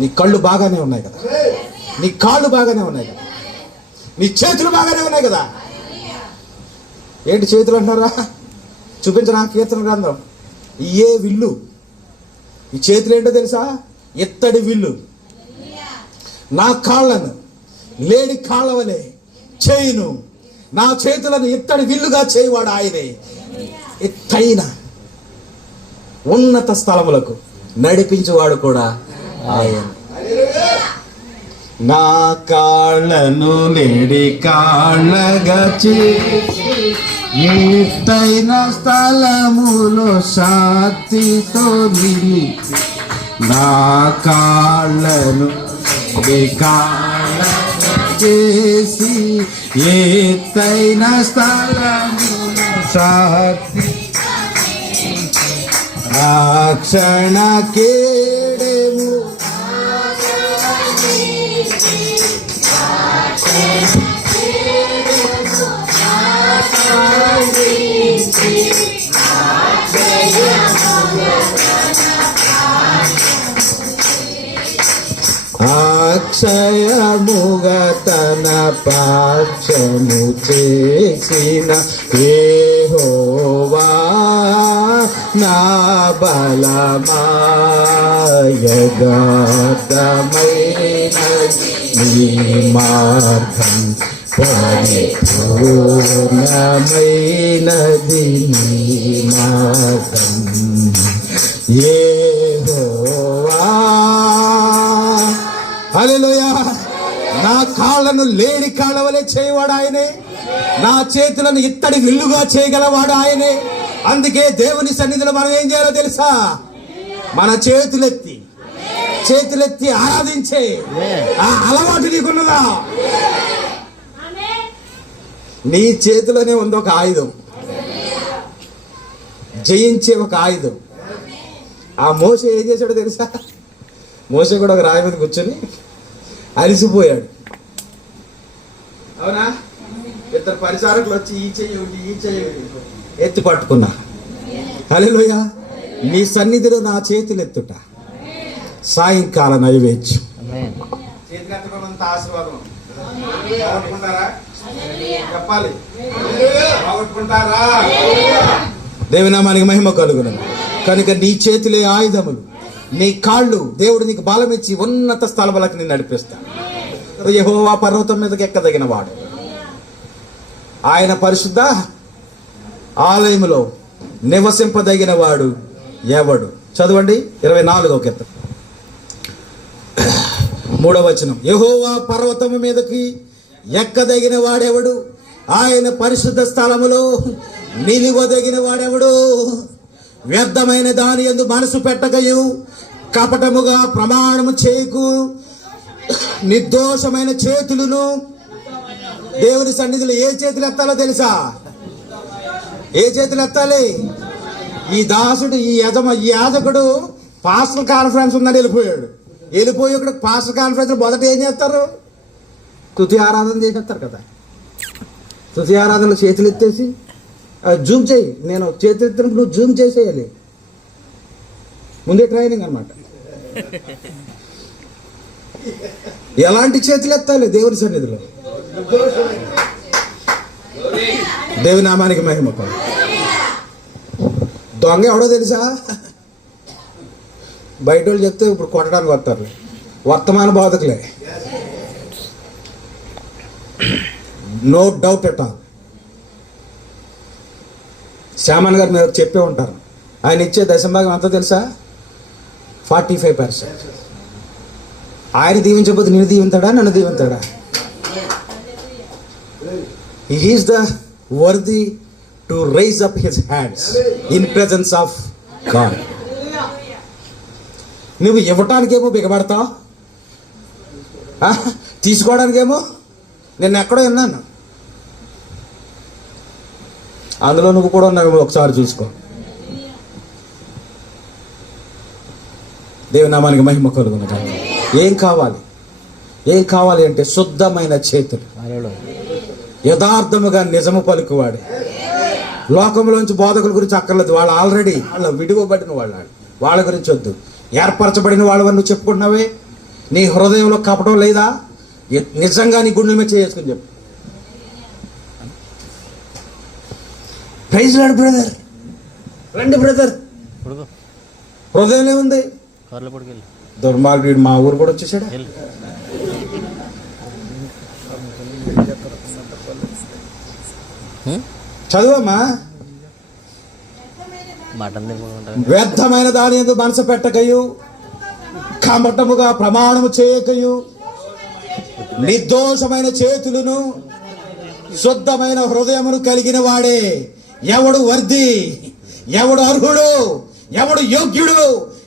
నీ కళ్ళు బాగానే ఉన్నాయి కదా, నీ కాళ్ళు బాగానే ఉన్నాయి కదా, నీ చేతులు బాగానే ఉన్నాయి కదా. ఏంటి చేతులు అంటారా? చూపించరా కీర్తన గ్రంథం. ఏ విల్లు ఈ చేతులు ఏంటో తెలుసా? ఎత్తడి విల్లు. నా కాళ్ళను లేడి కాళ్ళ వలె చేయును, నా చేతులను ఎత్తడి విల్లుగా చేయవాడు ఆయనే. ఎత్తైన ఉన్నత స్థలములకు నడిపించేవాడు కూడా ఆయన. నా కాళ్ళను లేడి కాళ్ళగా చేసి ఎత్తైన స్థలములో శాంతితో నిలిపి, నా కాళ్ళను కాళ్ళగా చేసి ఎత్తైన స్థలములో శాంతి రక్షణ కేడెము. అక్షయముగా తన పక్షము చేసిన యెహోవా నా బలమా, యథార్థమైనది నీ మార్గం, పరిపూర్ణమైనది నీ మార్గం. యెహోవా. హల్లెలూయా. నా కాళ్ళను లేడి కాళ్ళ వలె చేయవాడు ఆయనే, నా చేతులను ఇత్తడి విల్లుగా చేయగలవాడు ఆయనే. అందుకే దేవుని సన్నిధిలో మనం ఏం చేయాలో తెలుసా? మన చేతులెత్తి ఆరాధించే ఆ అలవాటు నీకున్నదా? నీ చేతిలోనే ఉంది ఒక ఆయుధం, జయించే ఒక ఆయుధం. ఆ మోషే ఏం చేశాడో తెలుసా? మోషే కూడా ఒక రాయి మీద కూర్చొని అలిసిపోయాడు. అవునా? ఇద్దరు పరిచారకులు వచ్చి ఈ చెయ్యి ఎత్తి పట్టుకున్నా. హల్లెలూయా. నీ సన్నిధిలో నా చేతులు ఎత్తుట సాయంకాల నైవేద్యం. చేతులెత్తడంత ఆశీర్వాదం. చెప్పాలి, బాగుంటారా? దేవునామానికి మహిమ కలుగును. కనుక నీ చేతులే ఆయుధములు, నీ కాళ్ళు దేవుడు నీకు బలం ఇచ్చి ఉన్నత స్థలములకు నేను నడిపిస్తాను. యెహోవా పర్వతం మీదకి ఎక్కదగిన వాడు, ఆయన పరిశుద్ధ ఆలయములో నివసింపదగిన వాడు ఎవడు? చదవండి 24వ కీర్తన 3వ వచనం. యెహోవా పర్వతము మీదకి ఎక్కదగిన వాడెవడు? ఆయన పరిశుద్ధ స్థలములో నిలువదగిన వాడెవడు? వ్యర్థమైన దాని యందు మనసు పెట్టకయు, కపటముగా ప్రమాణము చేయకు, నిర్దోషమైన చేతులను. దేవుని సన్నిధిలో ఏ చేతులు ఎత్తాలో తెలుసా? ఏ చేతులు ఎత్తాలి? ఈ దాసుడు, ఈ యాజకుడు పాస్టర్ కాన్ఫరెన్స్ ఉందని వెళ్ళిపోయాడు. వెళ్ళిపోయి ఇక్కడ పాస్టర్ కాన్ఫరెన్స్ మొదట ఏం చేస్తారు? స్తుతి ఆరాధన చేసేస్తారు కదా. స్తుతి ఆరాధనలో చేతులు ఎత్తేసి జూమ్ చేయి. నేను చేతులు ఎత్తినప్పుడు నువ్వు జూమ్ చేసేయాలి. ముందే ట్రైనింగ్ అనమాట. ఎలాంటి చేతులు ఎత్తాలి దేవుని సన్నిధిలో? దేవుని నామానికి మహిమ. దొంగ ఎవడో తెలుసా? బయట వాళ్ళు చెప్తే ఇప్పుడు కొట్టడానికి వస్తారు. వర్తమాన బాధకులే, no doubt at all. Shyaman గారు మీరు చెప్పే ఉంటారు, ఆయన ఇచ్చే దశంభాగం అంతా తెలుసా? 45%. ఆయన దీవించకపోతే నేను దీవింతాడా? నన్ను దీవింతాడా? He is the worthy to raise up his hands in presence of God. నువ్వు ఇవ్వటానికేమో బిగబడతావు, తీసుకోవడానికేమో. నేను ఎక్కడో విన్నాను, అందులో నువ్వు కూడా ఉన్నావు. ఒకసారి చూసుకో. దేవుని నామానికి మహిమ కలుగును గాక. ఏం కావాలి? ఏం కావాలి అంటే శుద్ధమైన చేతులు, యథార్థముగా నిజము పలుకువాడు. లోకంలోంచి బోధకుల గురించి అక్కర్లేదు. వాళ్ళు ఆల్రెడీ వాళ్ళ విడివబడిన వాళ్ళ గురించి వద్దు. ఏర్పరచబడిన వాళ్ళు నువ్వు చెప్పుకుంటున్నావే. నీ హృదయంలో కపటం లేదా? నిజంగా నీ గుండెల మీద చేసుకుని చెప్పు. ప్రైజ్ లార్డ్ బ్రదర్, రండి బ్రదర్. హృదయం ఏముంది? దుర్మార్గుడు మా ఊరు కూడా వచ్చేసాడు. చదువమ్మా. వ్యర్థమైన దాని యందు మనసు పెట్టకయు, కమటముగా ప్రమాణము చేయకయు, నిర్దోషమైన చేతులను, శుద్ధమైన హృదయమును కలిగిన వాడే ఎవడు వర్ధి? ఎవడు అర్హుడు? ఎవడు యోగ్యుడు?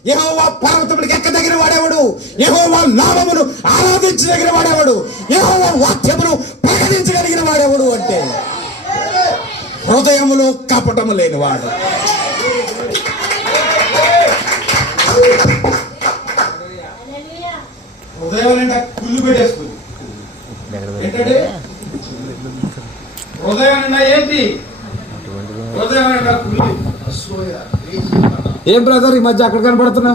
యెహోవా పర్వతమునికి ఎక్కదగిన వాడెవడు? యెహోవా నామమును ఆరాధించదగిన వాడెవడు? యెహోవా వాక్యమును ప్రకటించగలిగిన వాడెవడు అంటే హృదయములో కపటము లేనివాడు. హృదయం నిండా కుళ్ళు పెట్టేసుకుంది. ఏంటంటే హృదయం నిండా ఏంటి? హృదయం నిండా కుళ్ళు. ఏం బ్రదర్ ఈ మధ్య అక్కడ కనపడుతున్నా?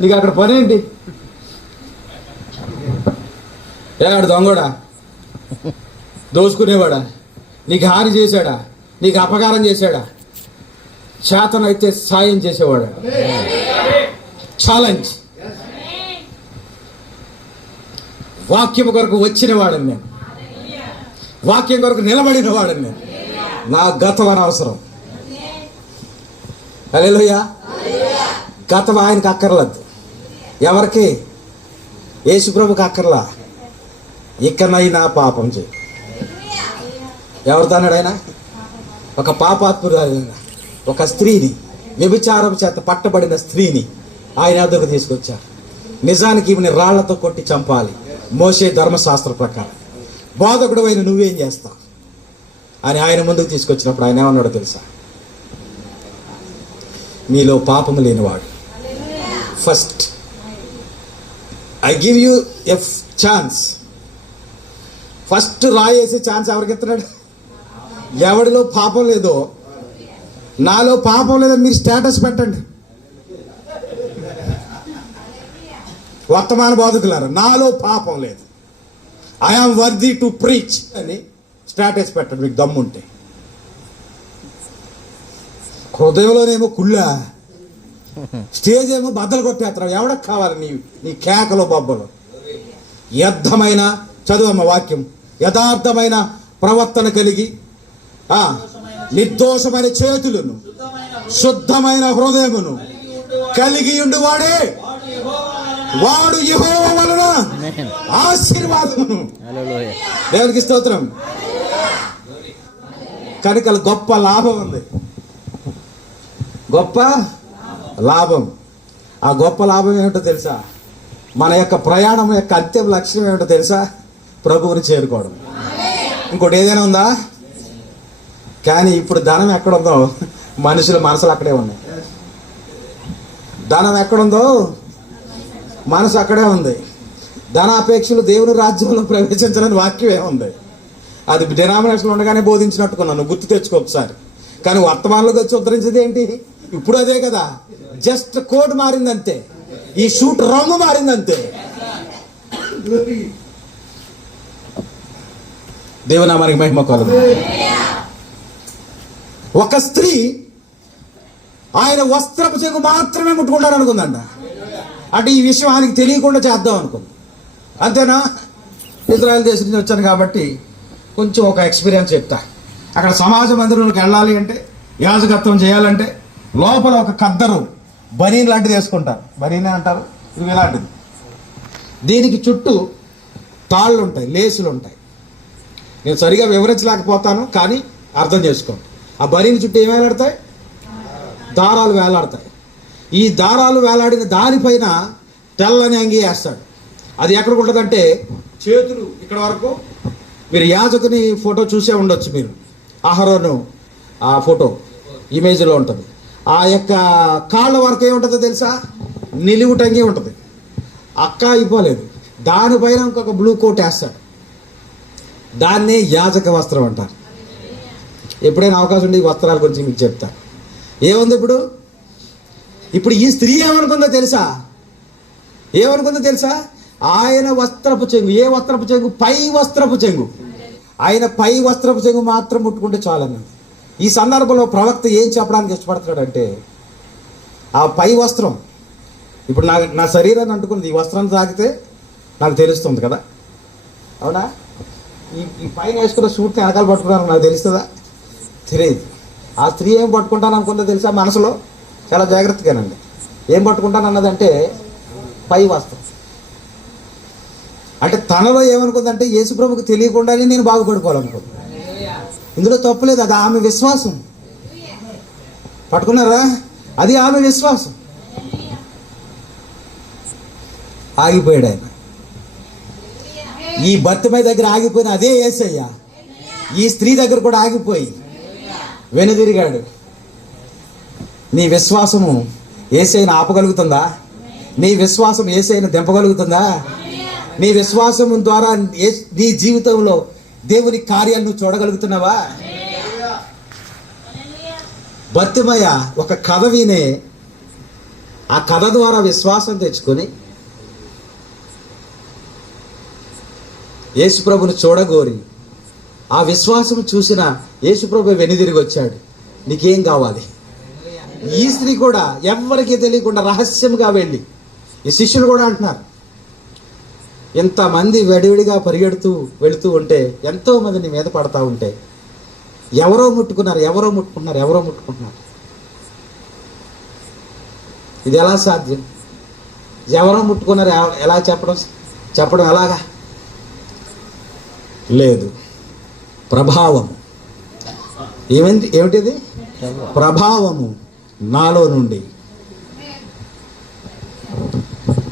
నీకు అక్కడ పని ఏంటి? ఏడు దొంగోడా? దోసుకునేవాడా? నీకు హాని చేశాడా? నీకు అపకారం చేశాడా? చేతనైతే సాయం చేసేవాడా? ఛాలెంజ్. వాక్యం కొరకు వచ్చిన వాడని నేను, వాక్యం కొరకు నిలబడిన వాడని నేను. నా గతం అనవసరం. హల్లెలూయా. గతం ఆయనకు అక్కర్లేదు. ఎవరికి? యేసుప్రభుకి అక్కర్లా. ఇకనైనా పాపం చేయి. ఎవరితో అన్నాడు ఆయన? ఒక పాపాత్మురాలు, ఒక స్త్రీని, వ్యభిచారం చేత పట్టబడిన స్త్రీని ఆయన వద్దకు తీసుకొచ్చారు. నిజానికి ఈమెని రాళ్లతో కొట్టి చంపాలి మోషే ధర్మశాస్త్ర ప్రకారం. బోధకుడు అయిన నువ్వేం చేస్తావు అని ఆయన ముందుకు తీసుకొచ్చినప్పుడు ఆయన ఏమన్నాడో తెలుసా? మీలో పాపము లేనివాడు. First I give you a chance. First రాయేసే ఛాన్స్ ఎవరికి ఇస్తున్నాడు? ఎవడిలో పాపం లేదో, నాలో పాపం లేదని మీరు స్టేటస్ పెట్టండి. వర్తమాన బోధకులారా, నాలో పాపం లేదు, ఐఆమ్ వర్ది టు ప్రీచ్ అని స్టేటస్ పెట్టండి మీకు దమ్ముంటే. హృదయంలోనేమో కుళ్ళ, స్టేజ్ ఏమో బద్దలు కొట్టేస్తారు. ఎవడకు కావాలి నీ కేకలో బొబ్బలు? యథార్థమైన చదువమ్మ వాక్యం. యథార్థమైన ప్రవర్తన కలిగి నిర్దోషమైన చేతులను, శుద్ధమైన హృదయమును కలిగి ఉండువాడే వాడు యెహోవా వలన ఆశీర్వాదమును. దేవునికి స్తోత్రం. కనుక గొప్ప లాభం ఉంది, గొప్ప లాభం. ఆ గొప్ప లాభం ఏమిటో తెలుసా? మన యొక్క ప్రయాణం యొక్క అంతిమ లక్ష్యం ఏమిటో తెలుసా? ప్రభువుని చేరుకోవడం. ఇంకోటి ఏదైనా ఉందా? కానీ ఇప్పుడు ధనం ఎక్కడుందో మనుషుల మనసులు అక్కడే ఉన్నాయి. ధనం ఎక్కడుందో మనసు అక్కడే ఉంది. ధనాపేక్షలు దేవుని రాజ్యంలో ప్రవేశించాలని వాక్యం ఏముంది? అది డినామినేషన్ ఉండగానే బోధించినట్టుకున్నాను, గుర్తు తెచ్చుకో ఒకసారి. కానీ వర్తమానంలోకి వచ్చి ఉద్ధరించేది ఏంటి? ఇప్పుడు అదే కదా, జస్ట్ కోడ్ మారిందంతే, ఈ షూట్ రంగు మారిందంతే. దేవునామానికి మహిమ కలుగు. ఒక స్త్రీ ఆయన వస్త్రపు చెంగు మాత్రమే ముట్టుకుంటారు అనుకుందంట. అంటే ఈ విషయం ఆయనకి తెలియకుండా చేద్దాం అనుకుంది. అంతేనా? ఇజ్రాయెల్ దేశం నుంచి వచ్చాను కాబట్టి కొంచెం ఒక ఎక్స్పీరియన్స్ చెప్తా. అక్కడ సమాజ మందిరంలోకి వెళ్ళాలి అంటే, యాజకత్వం చేయాలంటే లోపల ఒక కద్దరు బనీన్ లాంటిది వేసుకుంటారు. బనీనే అంటారు, ఇది ఇలాంటిది. దీనికి చుట్టూ తాళ్ళు ఉంటాయి, లేసులు ఉంటాయి. నేను సరిగా వివరించలేకపోతాను, కానీ అర్థం చేసుకోండి. ఆ బనీన్ చుట్టూ ఏం వేలాడతాయి? దారాలు వేలాడతాయి. ఈ దారాలు వేలాడిన దానిపైన తెల్లని అంగి వేస్తాడు. అది ఎక్కడికి ఉంటుందంటే చేతులు ఇక్కడ వరకు. మీరు యాజకుని ఫోటో చూసే ఉండొచ్చు మీరు, అహరోను ఆ ఫోటో ఇమేజ్లో ఉంటుంది. ఆ యొక్క కాళ్ళ వరకు ఏముంటుందో తెలుసా? నిలువుటంగి ఉంటుంది. అక్క అయిపోలేదు, దానిపైన ఇంకొక బ్లూ కోట్ వేస్తాడు. దాన్నే యాజక వస్త్రం అంటారు. ఎప్పుడైనా అవకాశం ఉంటే ఈ వస్త్రాల గురించి మీకు చెప్తా. ఏముంది ఇప్పుడు ఈ స్త్రీ ఏమనుకుందో తెలుసా? ఏమనుకుందో తెలుసా? ఆయన వస్త్రపు చెంగు. ఏ వస్త్రపు చెంగు? పై వస్త్రపు చెంగు. ఆయన పై వస్త్రపు చెంగు మాత్రం ముట్టుకుంటే చాలన్న. ఈ సందర్భంలో ప్రవక్త ఏం చెప్పడానికి ఇష్టపడతాడంటే, ఆ పై వస్త్రం ఇప్పుడు నా శరీరాన్ని అంటుకుంది. ఈ వస్త్రాన్ని తాకితే నాకు తెలుస్తుంది కదా, అవునా? ఈ పైన వేసుకున్న సూట్ని వెనకాల పట్టుకున్నాను, నాకు తెలుస్తుందా? తెలియదు. ఆ స్త్రీ ఏం పట్టుకుంటాను అనుకుందో తెలుసా? మనసులో చాలా జాగ్రత్తగానండి. ఏం పట్టుకుంటాను అన్నదంటే పై వస్త్రం. అంటే తనలో ఏమనుకుందంటే యేసుప్రభుకి తెలియకుండానే నేను బాగుపడిపోవాలనుకుంది. ఇందులో తప్పులేదు, అది ఆమె విశ్వాసం. పట్టుకున్నారా? అది ఆమె విశ్వాసం. ఆగిపోయాడు ఆయన. ఈ భర్తమై దగ్గర ఆగిపోయిన అదే యేసయ్య ఈ స్త్రీ దగ్గర కూడా ఆగిపోయి వెనుదిరిగాడు. నీ విశ్వాసము యేసయ్యను ఆపగలుగుతుందా? నీ విశ్వాసం యేసయ్యను దింపగలుగుతుందా? నీ విశ్వాసం ద్వారా నీ జీవితంలో దేవుని కార్యాలను చూడగలుగుతున్నావా? భర్తిమయ్య ఒక కథ వినే ఆ కథ ద్వారా విశ్వాసం తెచ్చుకొని యేసుప్రభుని చూడగోరి ఆ విశ్వాసం చూసిన యేసుప్రభు వెనుదిరిగి వచ్చాడు. నీకేం కావాలి? ఈ స్త్రీ కూడా ఎవ్వరికీ తెలియకుండా రహస్యంగా వెళ్ళి, ఈ శిష్యులు కూడా అంటున్నారు, ఎంతమంది వెడివిడిగా పరిగెడుతూ వెళుతూ ఉంటే, ఎంతోమంది నీ మీద పడతా ఉంటే, ఎవరో ముట్టుకున్నారు. ఇది ఎలా సాధ్యం? ఎవరో ముట్టుకున్నారు ఎలా చెప్పడం ఎలాగా? లేదు, ప్రభావము. ఏమిటిది? ప్రభావము నాలో నుండి.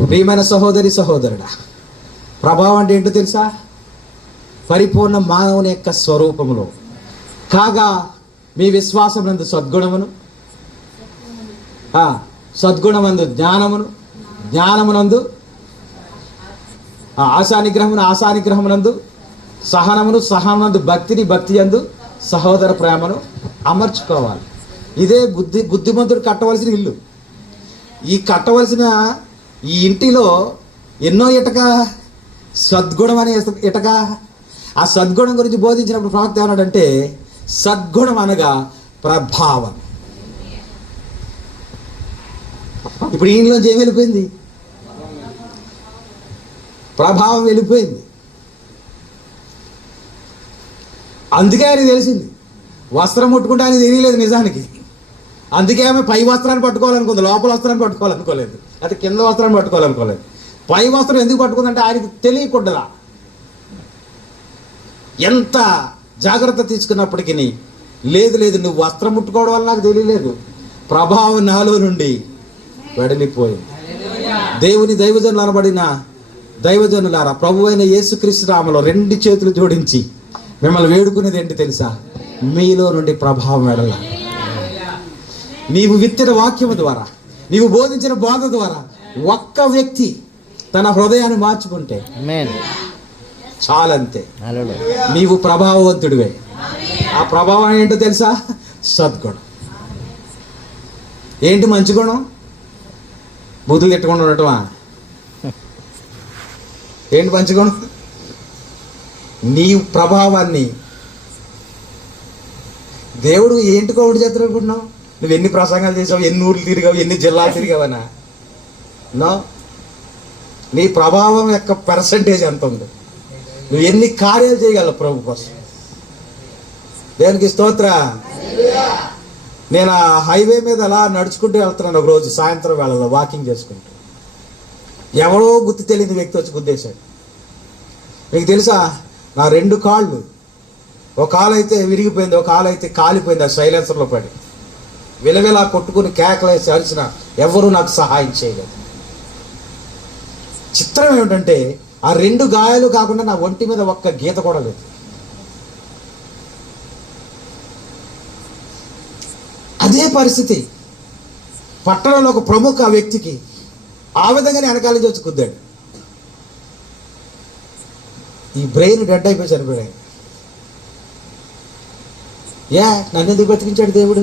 ప్రియమైన సహోదరుడా, ప్రభావం అంటే ఏంటో తెలుసా? పరిపూర్ణ మానవుని యొక్క స్వరూపములో కాగా మీ విశ్వాసం నందు సద్గుణమును, సద్గుణమందు జ్ఞానమును, జ్ఞానమునందు ఆశానిగ్రహమునందు సహనమును, సహనమునందు భక్తిని, భక్తి యందు సహోదర ప్రేమను అమర్చుకోవాలి. ఇదే బుద్ధిమంతుడు కట్టవలసిన ఇల్లు. ఈ కట్టవలసిన ఈ ఇంటిలో ఎన్నో ఇటక సద్గుణం అనే ఇటక. ఆ సద్గుణం గురించి బోధించినప్పుడు ప్రవక్త ఏమన్నాడంటే, సద్గుణం అనగా ప్రభావం. ఇప్పుడు ఈయనలోంచి ఏం వెళ్ళిపోయింది? ప్రభావం వెళ్ళిపోయింది. అందుకే ఆయనకు తెలిసింది వస్త్రం ముట్టుకుంటే ఆయన తెలియలేదు నిజానికి. అందుకే ఆమె పై వస్త్రాన్ని పట్టుకోవాలనుకుంది, లోపల వస్త్రాన్ని పట్టుకోవాలనుకోలేదు, అయితే కింద వస్త్రాన్ని పట్టుకోవాలనుకోలేదు. పై వస్త్రం ఎందుకు పట్టుకుందంటే ఆయనకు తెలియకుండా. ఎంత జాగ్రత్త తీసుకున్నప్పటికీ లేదు నువ్వు వస్త్రం ముట్టుకోవడం వల్ల నాకు తెలియలేదు, ప్రభావం నాలో నుండి వెడలిపోయింది. దేవుని దైవజనులు అనబడిన దైవజనులారా, ప్రభు అయిన యేసుక్రీస్తు నామములో 2 చేతులు జోడించి మిమ్మల్ని వేడుకునేది ఏంటి తెలుసా? మీలో నుండి ప్రభావం వెడల. నీవు విత్తిన వాక్యము ద్వారా, నీవు బోధించిన బోధ ద్వారా ఒక్క వ్యక్తి తన హృదయాన్ని మార్చుకుంటే చాలంతే, నీవు ప్రభావవంతుడివే. ఆ ప్రభావం ఏంటో తెలుసా? సద్గుణం. ఏంటి మంచి గుణం? బుద్ధులు తిట్టకుండా ఉండటమా? ఏంటి మంచి గుణం? నీ ప్రభావాన్ని దేవుడు ఏంటి కోవిడ్ చేస్తాడు అనుకుంటున్నావు? నువ్వు ఎన్ని ప్రసంగాలు చేసావు, ఎన్ని ఊర్లు తిరిగావు, ఎన్ని జిల్లాలు తిరిగావనా? నో, నీ ప్రభావం యొక్క పర్సంటేజ్ ఎంత ఉంది, నువ్వు ఎన్ని కార్యాలు చేయగలవు ప్రభు కోసం. దేనికి స్తోత్ర. నేను ఆ హైవే మీద అలా నడుచుకుంటూ వెళ్తున్నాను ఒక రోజు సాయంత్రం వేళలో వాకింగ్ చేసుకుంటూ. ఎవరో గుర్తు తెలియని వ్యక్తి వచ్చి గుద్దేశాడు. మీకు తెలుసా, నా 2 కాళ్ళు, ఒక కాలు అయితే విరిగిపోయింది, ఒక కాలు అయితే కాలిపోయింది. ఆ సైలెన్సర్లో పడి విలవిలా కొట్టుకుని కేకలేసి అరిచిన ఎవరు నాకు సహాయం చేయలేదు. చిత్రం ఏమిటంటే ఆ 2 గాయాలు కాకుండా నా ఒంటి మీద ఒక్క గీత కూడా లేదు. అదే పరిస్థితి పట్టణంలో ఒక ప్రముఖ వ్యక్తికి ఆ విధంగానే వెనకాల నుంచి వచ్చి కుద్దాడు. ఈ బ్రెయిన్ డెడ్ అయిపోయి చనిపోయాడు. నన్ను ఎందుకు బతికించాడు దేవుడు?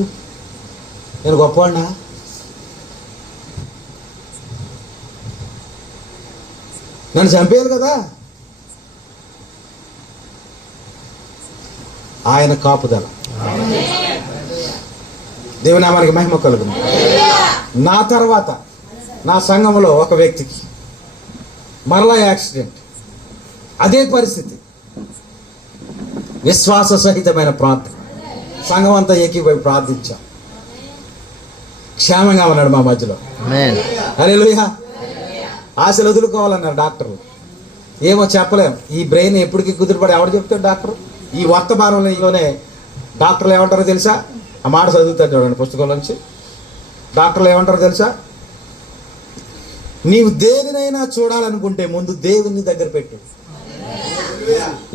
నేను గొప్పవాడినా? నన్ను చంపేయాలి కదా. ఆయన కాపుదల. దేవుని నామానికి మహిమ కలుగును. నా తర్వాత నా సంఘంలో ఒక వ్యక్తికి మరలా యాక్సిడెంట్, అదే పరిస్థితి. విశ్వాస సహితమైన ప్రార్థన, సంఘం అంతా ఏకీభై ప్రార్థించాం. క్షేమంగా ఉన్నాడు మా మధ్యలో. హల్లెలూయా. ఆశలు వదులుకోవాలన్నారు డాక్టర్లు. ఏమో చెప్పలేం, ఈ బ్రెయిన్ ఎప్పటికీ కుదిరిపడి ఎవడు చెప్తాడు డాక్టర్? ఈ వర్తమానంలోనే డాక్టర్లు ఏమంటారో తెలుసా? ఆ మాట చదువుతారు చూడండి పుస్తకంలో నుంచి. డాక్టర్లు ఏమంటారో తెలుసా? నీవు దేనినైనా చూడాలనుకుంటే ముందు దేవుని దగ్గర పెట్టు.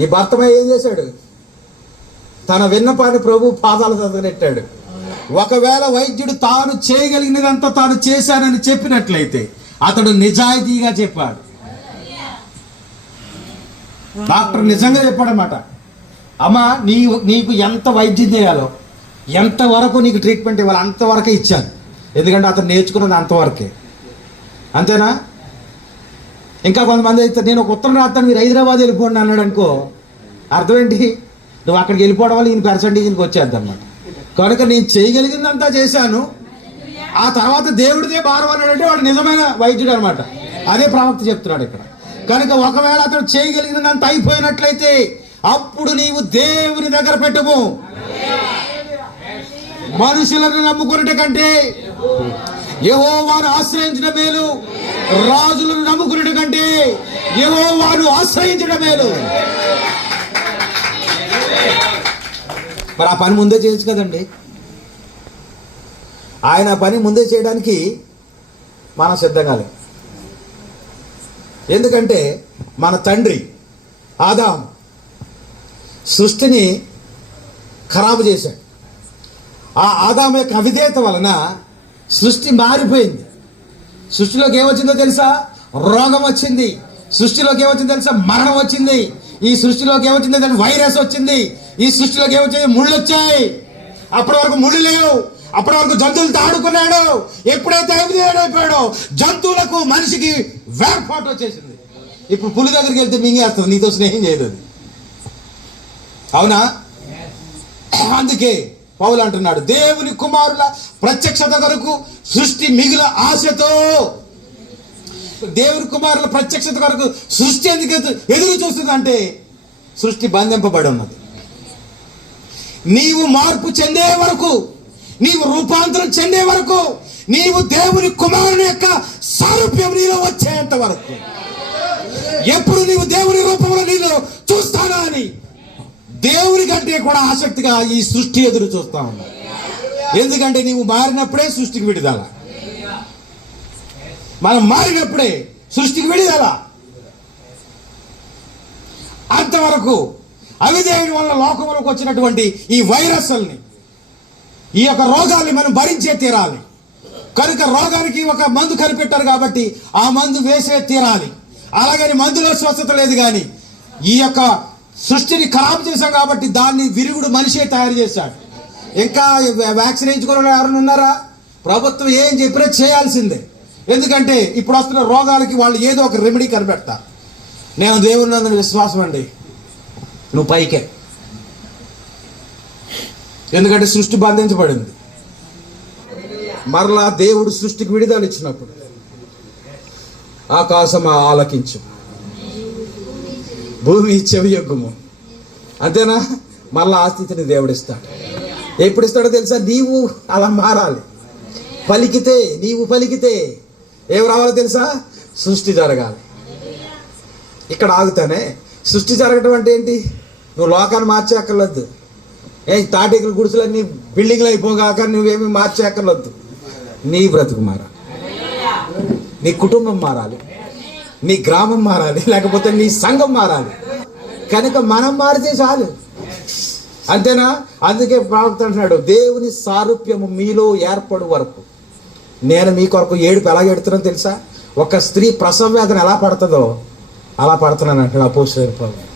ఈ భర్తమై ఏం చేశాడు? తన విన్నపాన్ని ప్రభు పాదాల దగ్గర పెట్టాడు. ఒకవేళ వైద్యుడు తాను చేయగలిగినదంతా తాను చేశానని చెప్పినట్లయితే అతడు నిజాయితీగా చెప్పాడు. డాక్టర్ నిజంగా చెప్పాడన్నమాట. అమ్మా, నీకు ఎంత వైద్యం చేయాలో, ఎంతవరకు నీకు ట్రీట్మెంట్ ఇవ్వాలి అంతవరకే ఇచ్చాను. ఎందుకంటే అతను నేర్చుకున్నది అంతవరకే. అంతేనా? ఇంకా కొంతమంది అయితే నేను ఒక ఉత్తరం రాస్తాను, మీరు హైదరాబాద్ వెళ్ళిపోండి అన్నాడు అనుకో, అర్థం ఏంటి? నువ్వు అక్కడికి వెళ్ళిపోవడం వల్ల ఈయన పర్సంటేజ్కి వచ్చేద్ది అన్నమాట. కనుక నేను చేయగలిగిందంతా చేశాను, ఆ తర్వాత దేవుడిదే భారం అన్నాడంటే వాడు నిజమైన వైద్యుడు అనమాట. అదే ప్రవక్త చెప్తున్నాడు ఇక్కడ. కనుక ఒకవేళ అతను చేయగలిగినంత అయిపోయినట్లయితే అప్పుడు నీవు దేవుని దగ్గర పెట్టుము. మనుషులను నమ్ముకున్నట కంటే యెహోవాను ఆశ్రయించడం మేలు, రాజులను నమ్ముకున్నట కంటే యెహోవాను ఆశ్రయించడం మేలు. మరి ఆ పని ముందే చేయొచ్చు కదండి. ఆయన పని ముందే చేయడానికి మనం సిద్ధంగా లేం. ఎందుకంటే మన తండ్రి ఆదాము సృష్టిని ఖరాబు చేశాడు. ఆ ఆదాము యొక్క అవిధేయత వలన సృష్టి మారిపోయింది. సృష్టిలోకి ఏమొచ్చిందో తెలుసా? రోగం వచ్చింది. సృష్టిలోకి ఏమొచ్చిందో తెలుసా? మరణం వచ్చింది. ఈ సృష్టిలోకి ఏమొచ్చిందో తెలుసా? వైరస్ వచ్చింది. ఈ సృష్టిలోకి ఏమొచ్చాయి? ముళ్ళు వచ్చాయి. అప్పటి వరకు ముళ్ళు లేవు. అప్పటి వరకు జంతువులతో ఆడుకున్నాడు. ఎప్పుడైతే అయిపోయాడో జంతువులకు మనిషికి వేర్పాటు వచ్చేసింది. ఇప్పుడు పులి దగ్గరికి వెళ్తే మింగేస్తుంది, నీతో స్నేహం చేయదు అది. అవునా? అందుకే పౌలు అంటున్నాడు, దేవుని కుమారుల ప్రత్యక్షత కొరకు సృష్టి మిగుల ఆశతో. దేవుని కుమారుల ప్రత్యక్షత కొరకు సృష్టి ఎందుకు ఎదురు చూస్తుంది అంటే సృష్టి బంధింపబడి ఉన్నది. నీవు మార్పు చెందే వరకు, నీవు రూపాంతరం చెందే వరకు, నీవు దేవుని కుమారుని యొక్క సారూప్యం నీలో వచ్చేంత వరకు, ఎప్పుడు నీవు దేవుని రూపంలో నీలో చూస్తానా అని దేవుని కంటే కూడా ఆసక్తిగా ఈ సృష్టి ఎదురు చూస్తా ఉన్నా. ఎందుకంటే నీవు మారినప్పుడే సృష్టికి విడుదల. మనం మారినప్పుడే సృష్టికి విడుదల. అంతవరకు అవిధేయుడి వల్ల లోకంలోకి వచ్చినటువంటి ఈ వైరస్ల్ని, ఈ యొక్క రోగాల్ని మనం భరించే తీరాలి. కనుక రోగానికి ఒక మందు కనిపెట్టారు కాబట్టి ఆ మందు వేసే తీరాలి. అలాగని మందులో స్వస్థత లేదు, కానీ ఈ యొక్క సృష్టిని ఖరాబు చేశాం కాబట్టి దాన్ని విరుగుడు మనిషే తయారు చేశాడు. ఇంకా వ్యాక్సిన్ వేయించుకోవడం ఎవరైనా ఉన్నారా? ప్రభుత్వం ఏం చెప్పినా చేయాల్సిందే. ఎందుకంటే ఇప్పుడు వస్తున్న రోగాలకి వాళ్ళు ఏదో ఒక రెమెడీ కనిపెడతారు. నేను దేవుని నందు విశ్వాసం అండి, నువ్వు పైకే. ఎందుకంటే సృష్టి బంధించబడింది. మరలా దేవుడు సృష్టికి విడుదల ఇచ్చినప్పుడు ఆకాశం ఆలకించు, భూమి చెవియొగ్గుము. అంతేనా? మరలా ఆ స్థితిని దేవుడు ఇస్తాడు. ఎప్పుడు ఇస్తాడో తెలుసా? నీవు అలా మారాలి. పలికితే, నీవు పలికితే ఏం రావాలో తెలుసా? సృష్టి జరగాలి. ఇక్కడ ఆగుతానే. సృష్టి జరగటం అంటే ఏంటి? నువ్వు లోకాన్ని మార్చేక్కర్లేదు. తాటికలు గుడిసెలన్నీ బిల్డింగ్లు అయిపోగాక నువ్వేమీ మార్చేక్కర్లేదు. నీ బ్రతుకు మారాలి, నీ కుటుంబం మారాలి, నీ గ్రామం మారాలి, లేకపోతే నీ సంఘం మారాలి. కనుక మనం మారితే చాలు. అంతేనా? అందుకే ప్రవక్త అంటున్నాడు, దేవుని సారూప్యము మీలో ఏర్పడు వరకు నేను మీ కొరకు ఏడుపు ఎలా ఎడుతున్నానో తెలుసా? ఒక స్త్రీ ప్రసవ వేదన ఎలా పడుతుందో అలా పడుతున్నాను అంటాడు అపోస్తలుడైన పౌలు.